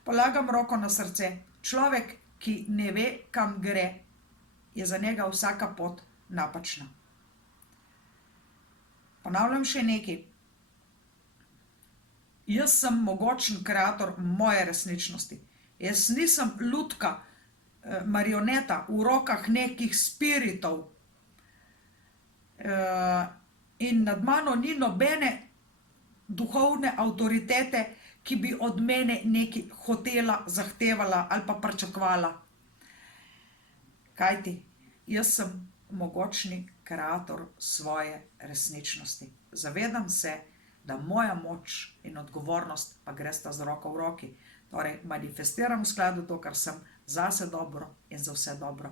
Polagam roko na srce. Človek, ki ne ve, kam gre, je za njega vsaka pot napačna. Ponavljam še nekaj. Jaz sem mogočen kreator moje resničnosti. Jaz nisem lutka, marioneta v rokah nekih spiritov. In nad mano ni nobene duhovne avtoritete, ki bi od mene nekaj hotela, zahtevala ali pa pričakovala. Kajti, jaz sem mogočni kreator svoje resničnosti. Zavedam se, da moja moč in odgovornost pa gresta z roko v roki. Torej, manifestiram v skladu to, kar sem, zase dobro in za vse dobro.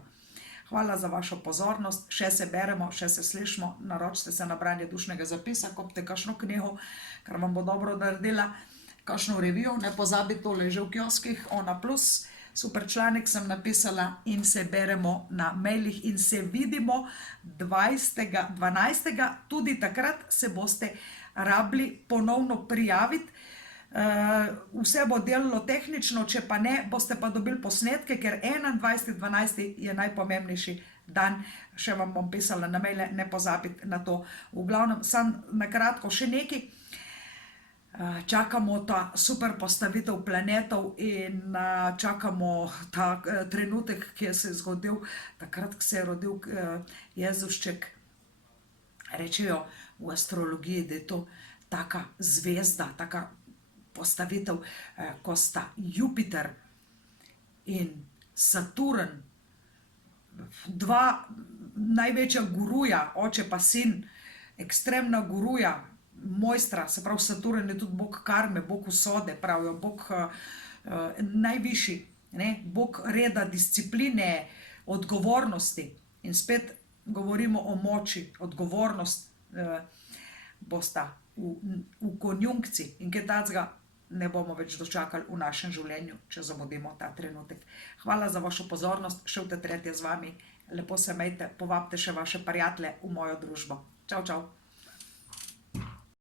Hvala za vašo pozornost, še se beremo, še se slišimo, naročite se na branje dušnega zapisa, kupite kakšno knjigo, kar vam bo dobro naredila. kakšno revijo, ne pozabi, tole je že v kioskih, Ona Plus, super članek sem napisala in se beremo na mailih in se vidimo 20.12. Tudi takrat se boste rabili ponovno prijaviti. Vse bo delalo tehnično, če pa ne, boste pa dobili posnetke, ker 21.12. je najpomembnejši dan, še vam bom pisala na maile, ne pozabiti na to. V glavnem, sam na kratko še nekaj. Čakamo ta super postavitev planetov in čakamo ta trenutek, ki se je zgodil, takrat, ko se je rodil Jezušček. Rečejo v astrologiji, da je to taka zvezda, taka postavitev, ko sta Jupiter in Saturn, dva največja guruja, oče pa sin, ekstremna guruja, mojstra, se pravi Saturn je tudi bog karme, bog usode, pravijo, bog najvišji, bog reda, discipline, odgovornosti. In spet govorimo o moči, odgovornost bosta v konjunkciji in kaj takega ne bomo več dočakali v našem življenju, če zamudimo ta trenutek. Hvala za vašo pozornost, še v te tretje z vami. Lepo se imejte, povabite še vaše prijatelje v mojo družbo. Čau, čau.